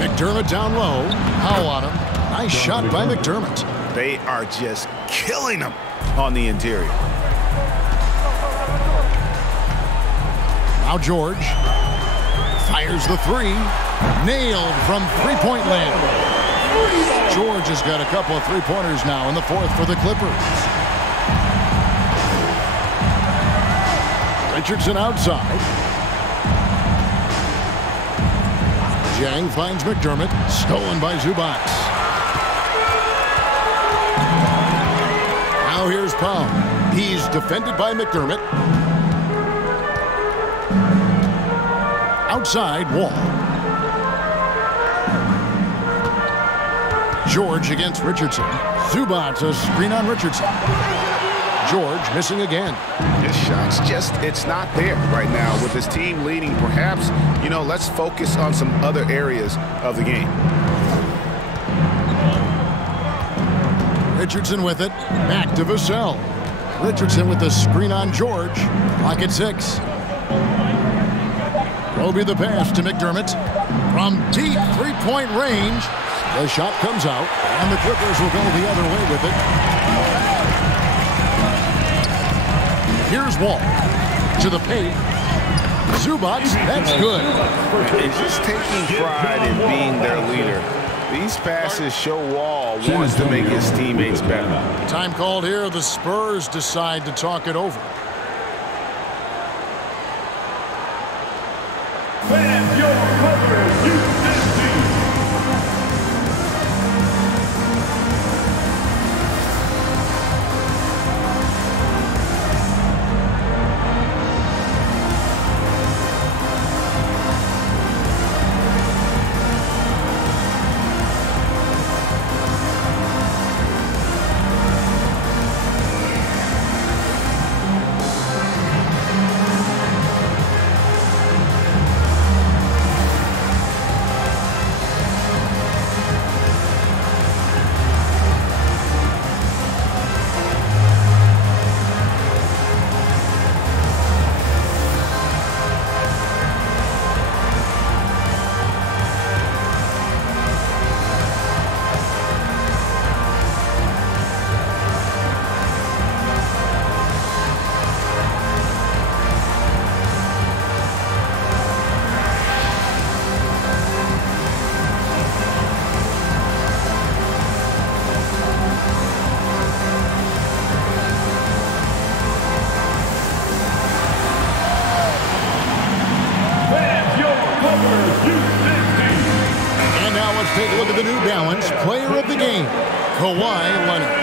McDermott down low. Powell on him. Nice shot by McDermott. They are just killing him on the interior. Now George fires the 3. Nailed from three-point land. George has got a couple of three-pointers now in the fourth for the Clippers. Richardson outside. Jang finds McDermott. Stolen by Zubac. Now here's Powell. He's defended by McDermott. Outside, Wall. George against Richardson. Zubac, a screen on Richardson. George missing again. His shot's just, it's not there right now with his team leading. Perhaps, let's focus on some other areas of the game. Richardson with it. Back to Vassell. Richardson with the screen on George. Clock at 6. Roby the pass to McDermott. From deep three-point range. The shot comes out, and the Clippers will go the other way with it. Here's Wall. To the paint. Zubac, that's good. He's just taking pride in being their leader. These passes show Wall wants to make his teammates better. Time called here. The Spurs decide to talk it over. And your Clippers use this team. Kawhi Leonard.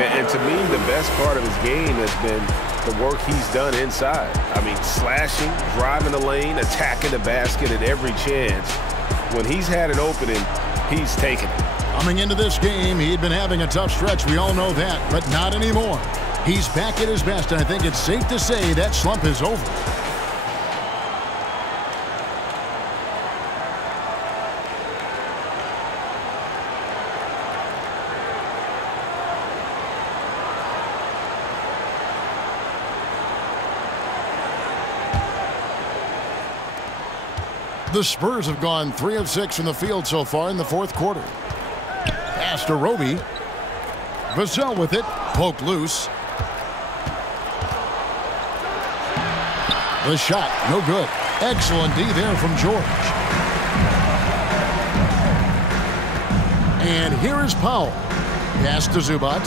And to me, the best part of his game has been the work he's done inside. I mean, slashing, driving the lane, attacking the basket at every chance. When he's had an opening, he's taken it. Coming into this game, he'd been having a tough stretch. We all know that, but not anymore. He's back at his best, and I think it's safe to say that slump is over. The Spurs have gone 3 of 6 from the field so far in the fourth quarter. Pass to Roby. Vassell with it. Poked loose. The shot, no good. Excellent D there from George. And here is Powell. Pass to Zubac.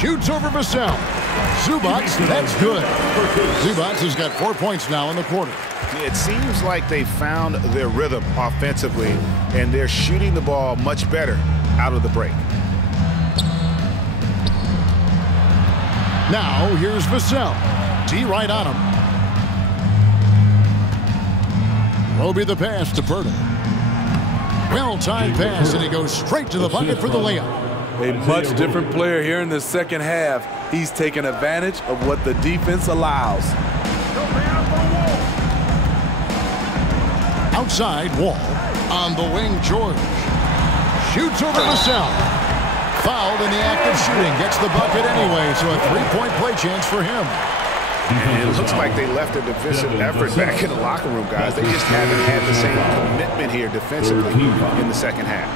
Shoots over Vassell. Zubac, that's good. Zubac has got 4 points now in the quarter. It seems like they found their rhythm offensively, and they're shooting the ball much better out of the break. Now, here's Vassell. D right on him. Roby the pass to Pirtle. Well-timed pass, and he goes straight to the bucket for the layup. A much different player here in the second half. He's taken advantage of what the defense allows. Outside, Wall. On the wing, George. Shoots over Vassell. Fouled in the act of shooting. Gets the bucket anyway, so a three-point play chance for him. And it looks like they left their defensive effort back in the locker room, guys. They just haven't had the same commitment here defensively in the second half.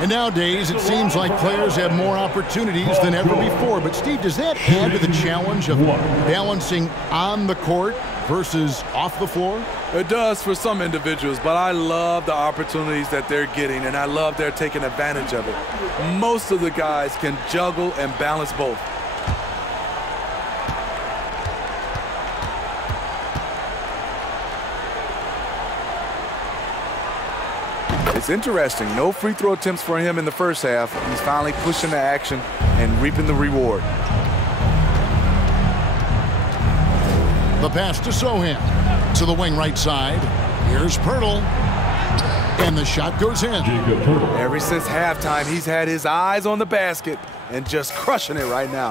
And nowadays, it seems like players have more opportunities than ever before. But, Steve, does that add to the challenge of balancing on the court versus off the floor? It does for some individuals, but I love the opportunities that they're getting, and I love they're taking advantage of it. Most of the guys can juggle and balance both. It's interesting. No free throw attempts for him in the first half. He's finally pushing the action and reaping the reward. The pass to Sohan. To the wing right side. Here's Pirtle. And the shot goes in. Ever since halftime, he's had his eyes on the basket and just crushing it right now.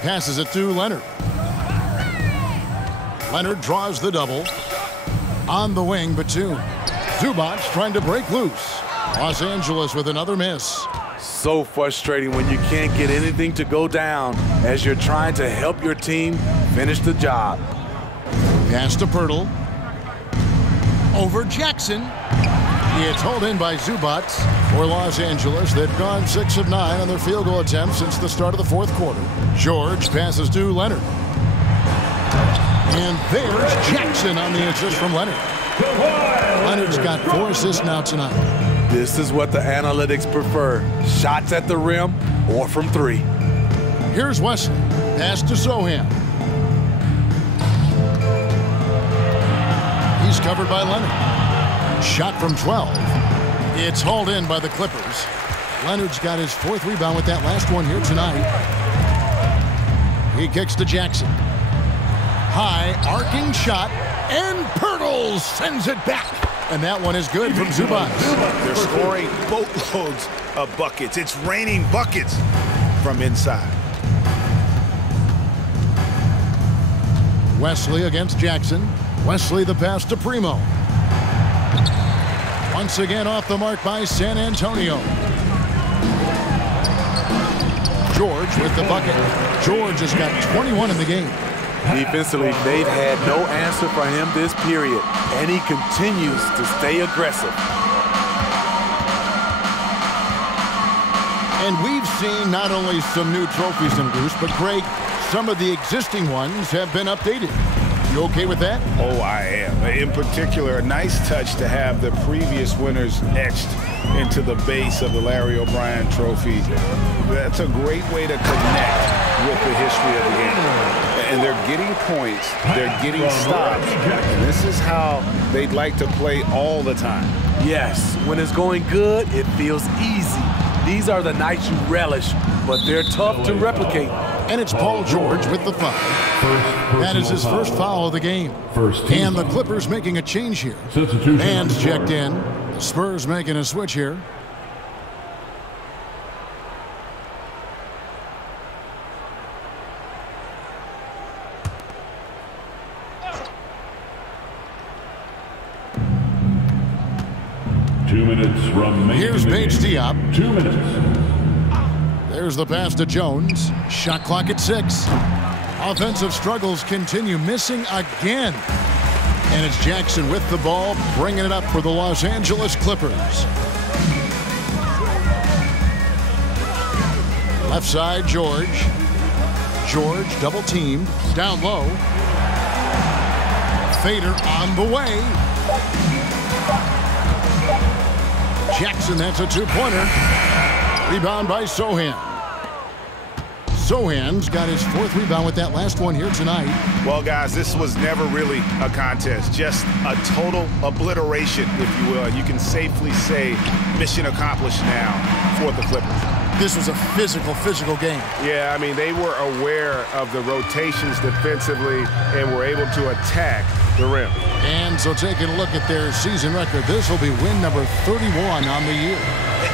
Passes it to Leonard. Leonard draws the double. On the wing, Batum. Zubac trying to break loose. Los Angeles with another miss. So frustrating when you can't get anything to go down as you're trying to help your team finish the job. Pass to Pirtle. Over Jackson. It's hauled in by Zubac for Los Angeles. They've gone 6 of 9 on their field goal attempts since the start of the fourth quarter. George passes to Leonard. And there's Jackson on the assist from Leonard. Leonard's got 4 assists now tonight. This is what the analytics prefer. Shots at the rim or from 3. Here's Wesley. Pass to Sohan. He's covered by Leonard. Shot from 12. It's hauled in by the Clippers. Leonard's got his 4th rebound with that last one here tonight. He kicks to Jackson. High, arcing shot, and Pirtle sends it back. And that one is good from Zubac. They're scoring boatloads of buckets. It's raining buckets from inside. Wesley against Jackson. Wesley the pass to Primo. Once again off the mark by San Antonio. George with the bucket. George has got 21 in the game. Defensively, they've had no answer for him this period, and he continues to stay aggressive. And we've seen not only some new trophies in Bruce, but Greg, some of the existing ones have been updated. You okay with that? Oh, I am. In particular, a nice touch to have the previous winners etched into the base of the Larry O'Brien Trophy. That's a great way to connect with the history of the game. And they're getting points, they're getting stops, and this is how they'd like to play all the time. Yes, when it's going good, it feels easy. These are the nights you relish, but they're tough to replicate. And it's Paul George with the foul. That is his first foul of the game. And the Clippers making a change here. Hands checked in. The Spurs making a switch here. Here's Paige Diop. 2 minutes. There's the pass to Jones. Shot clock at 6. Offensive struggles continue, missing again. And it's Jackson with the ball, bringing it up for the Los Angeles Clippers. Left side, George. George double teamed, down low. Fader on the way. Jackson, that's a two-pointer. Rebound by Sohan. Sohan's got his 4th rebound with that last one here tonight. Well, guys, this was never really a contest, just a total obliteration, if you will. And you can safely say mission accomplished now for the Clippers. This was a physical game. Yeah, I mean, they were aware of the rotations defensively and were able to attack the rim. And so taking a look at their season record, this will be win number 31 on the year.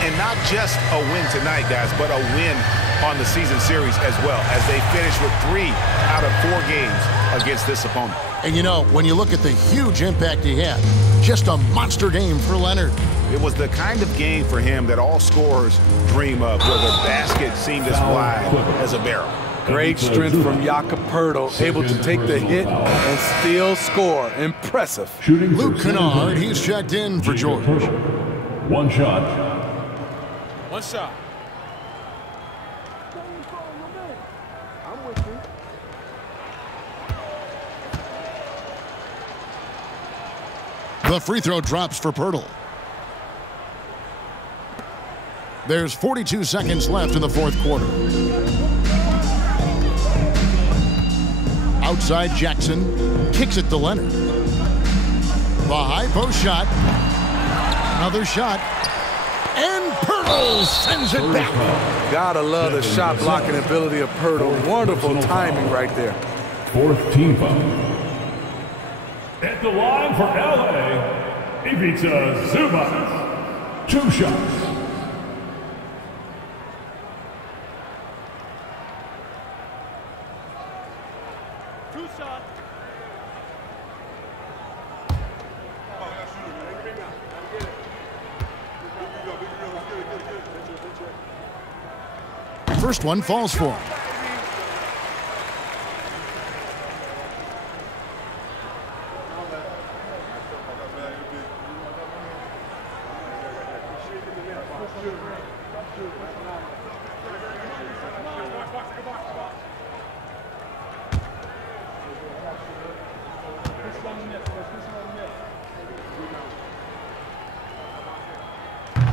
And not just a win tonight, guys, but a win on the season series as well, as they finish with 3 out of 4 games against this opponent. And you know, when you look at the huge impact he had, just a monster game for Leonard. It was the kind of game for him that all scorers dream of, where the basket seemed as wide as a barrel. Great strength from Jakob Poeltl, able to take the hit and still score. Impressive. Luke Kennard, he's checked in for George. 1 shot. 1 shot. The free throw drops for Poeltl. There's 42 seconds left in the 4th quarter. Outside Jackson, kicks it to Leonard. The high post shot. Another shot. And Poeltl sends it back. Gotta love the shot blocking ability of Poeltl. Wonderful timing right there. 4th team foul. At the line for LA, Ivica Zubac. 2 shots. First one falls for him.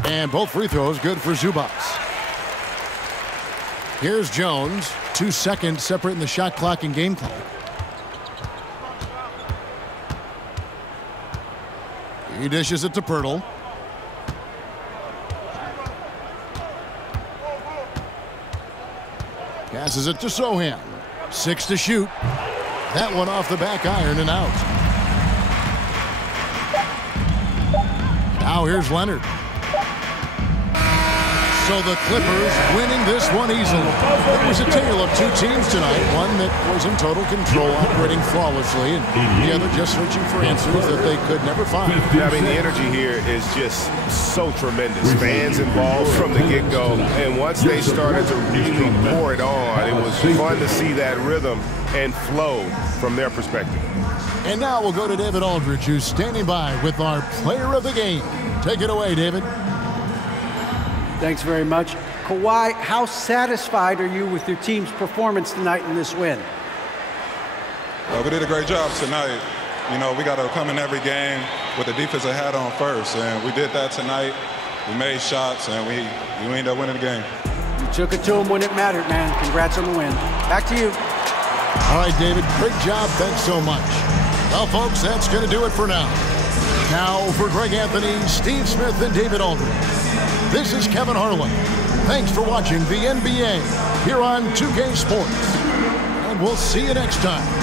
And both free throws good for Zubac. Here's Jones. 2 seconds separating the shot clock and game clock. He dishes it to Poeltl. Passes it to Sohan. 6 to shoot. That one off the back iron and out. Now here's Leonard. So the Clippers winning this one easily. It was a tale of 2 teams tonight. One that was in total control, operating flawlessly, and the other just searching for answers that they could never find. I mean, the energy here is just so tremendous. Fans involved from the get-go, and once they started to really pour it on, it was fun to see that rhythm and flow from their perspective. And now we'll go to David Aldridge, who's standing by with our player of the game. Take it away, David. Thanks very much. Kawhi, how satisfied are you with your team's performance tonight in this win? We did a great job tonight. You know, we got to come in every game with the defensive hat on first, and we did that tonight. We made shots, and we ended up winning the game. You took it to them when it mattered, man. Congrats on the win. Back to you. All right, David, great job. Thanks so much. Well, folks, that's going to do it for now. Now, for Greg Anthony, Steve Smith, and David Aldridge, this is Kevin Harlan. Thanks for watching the NBA here on 2K Sports. And we'll see you next time.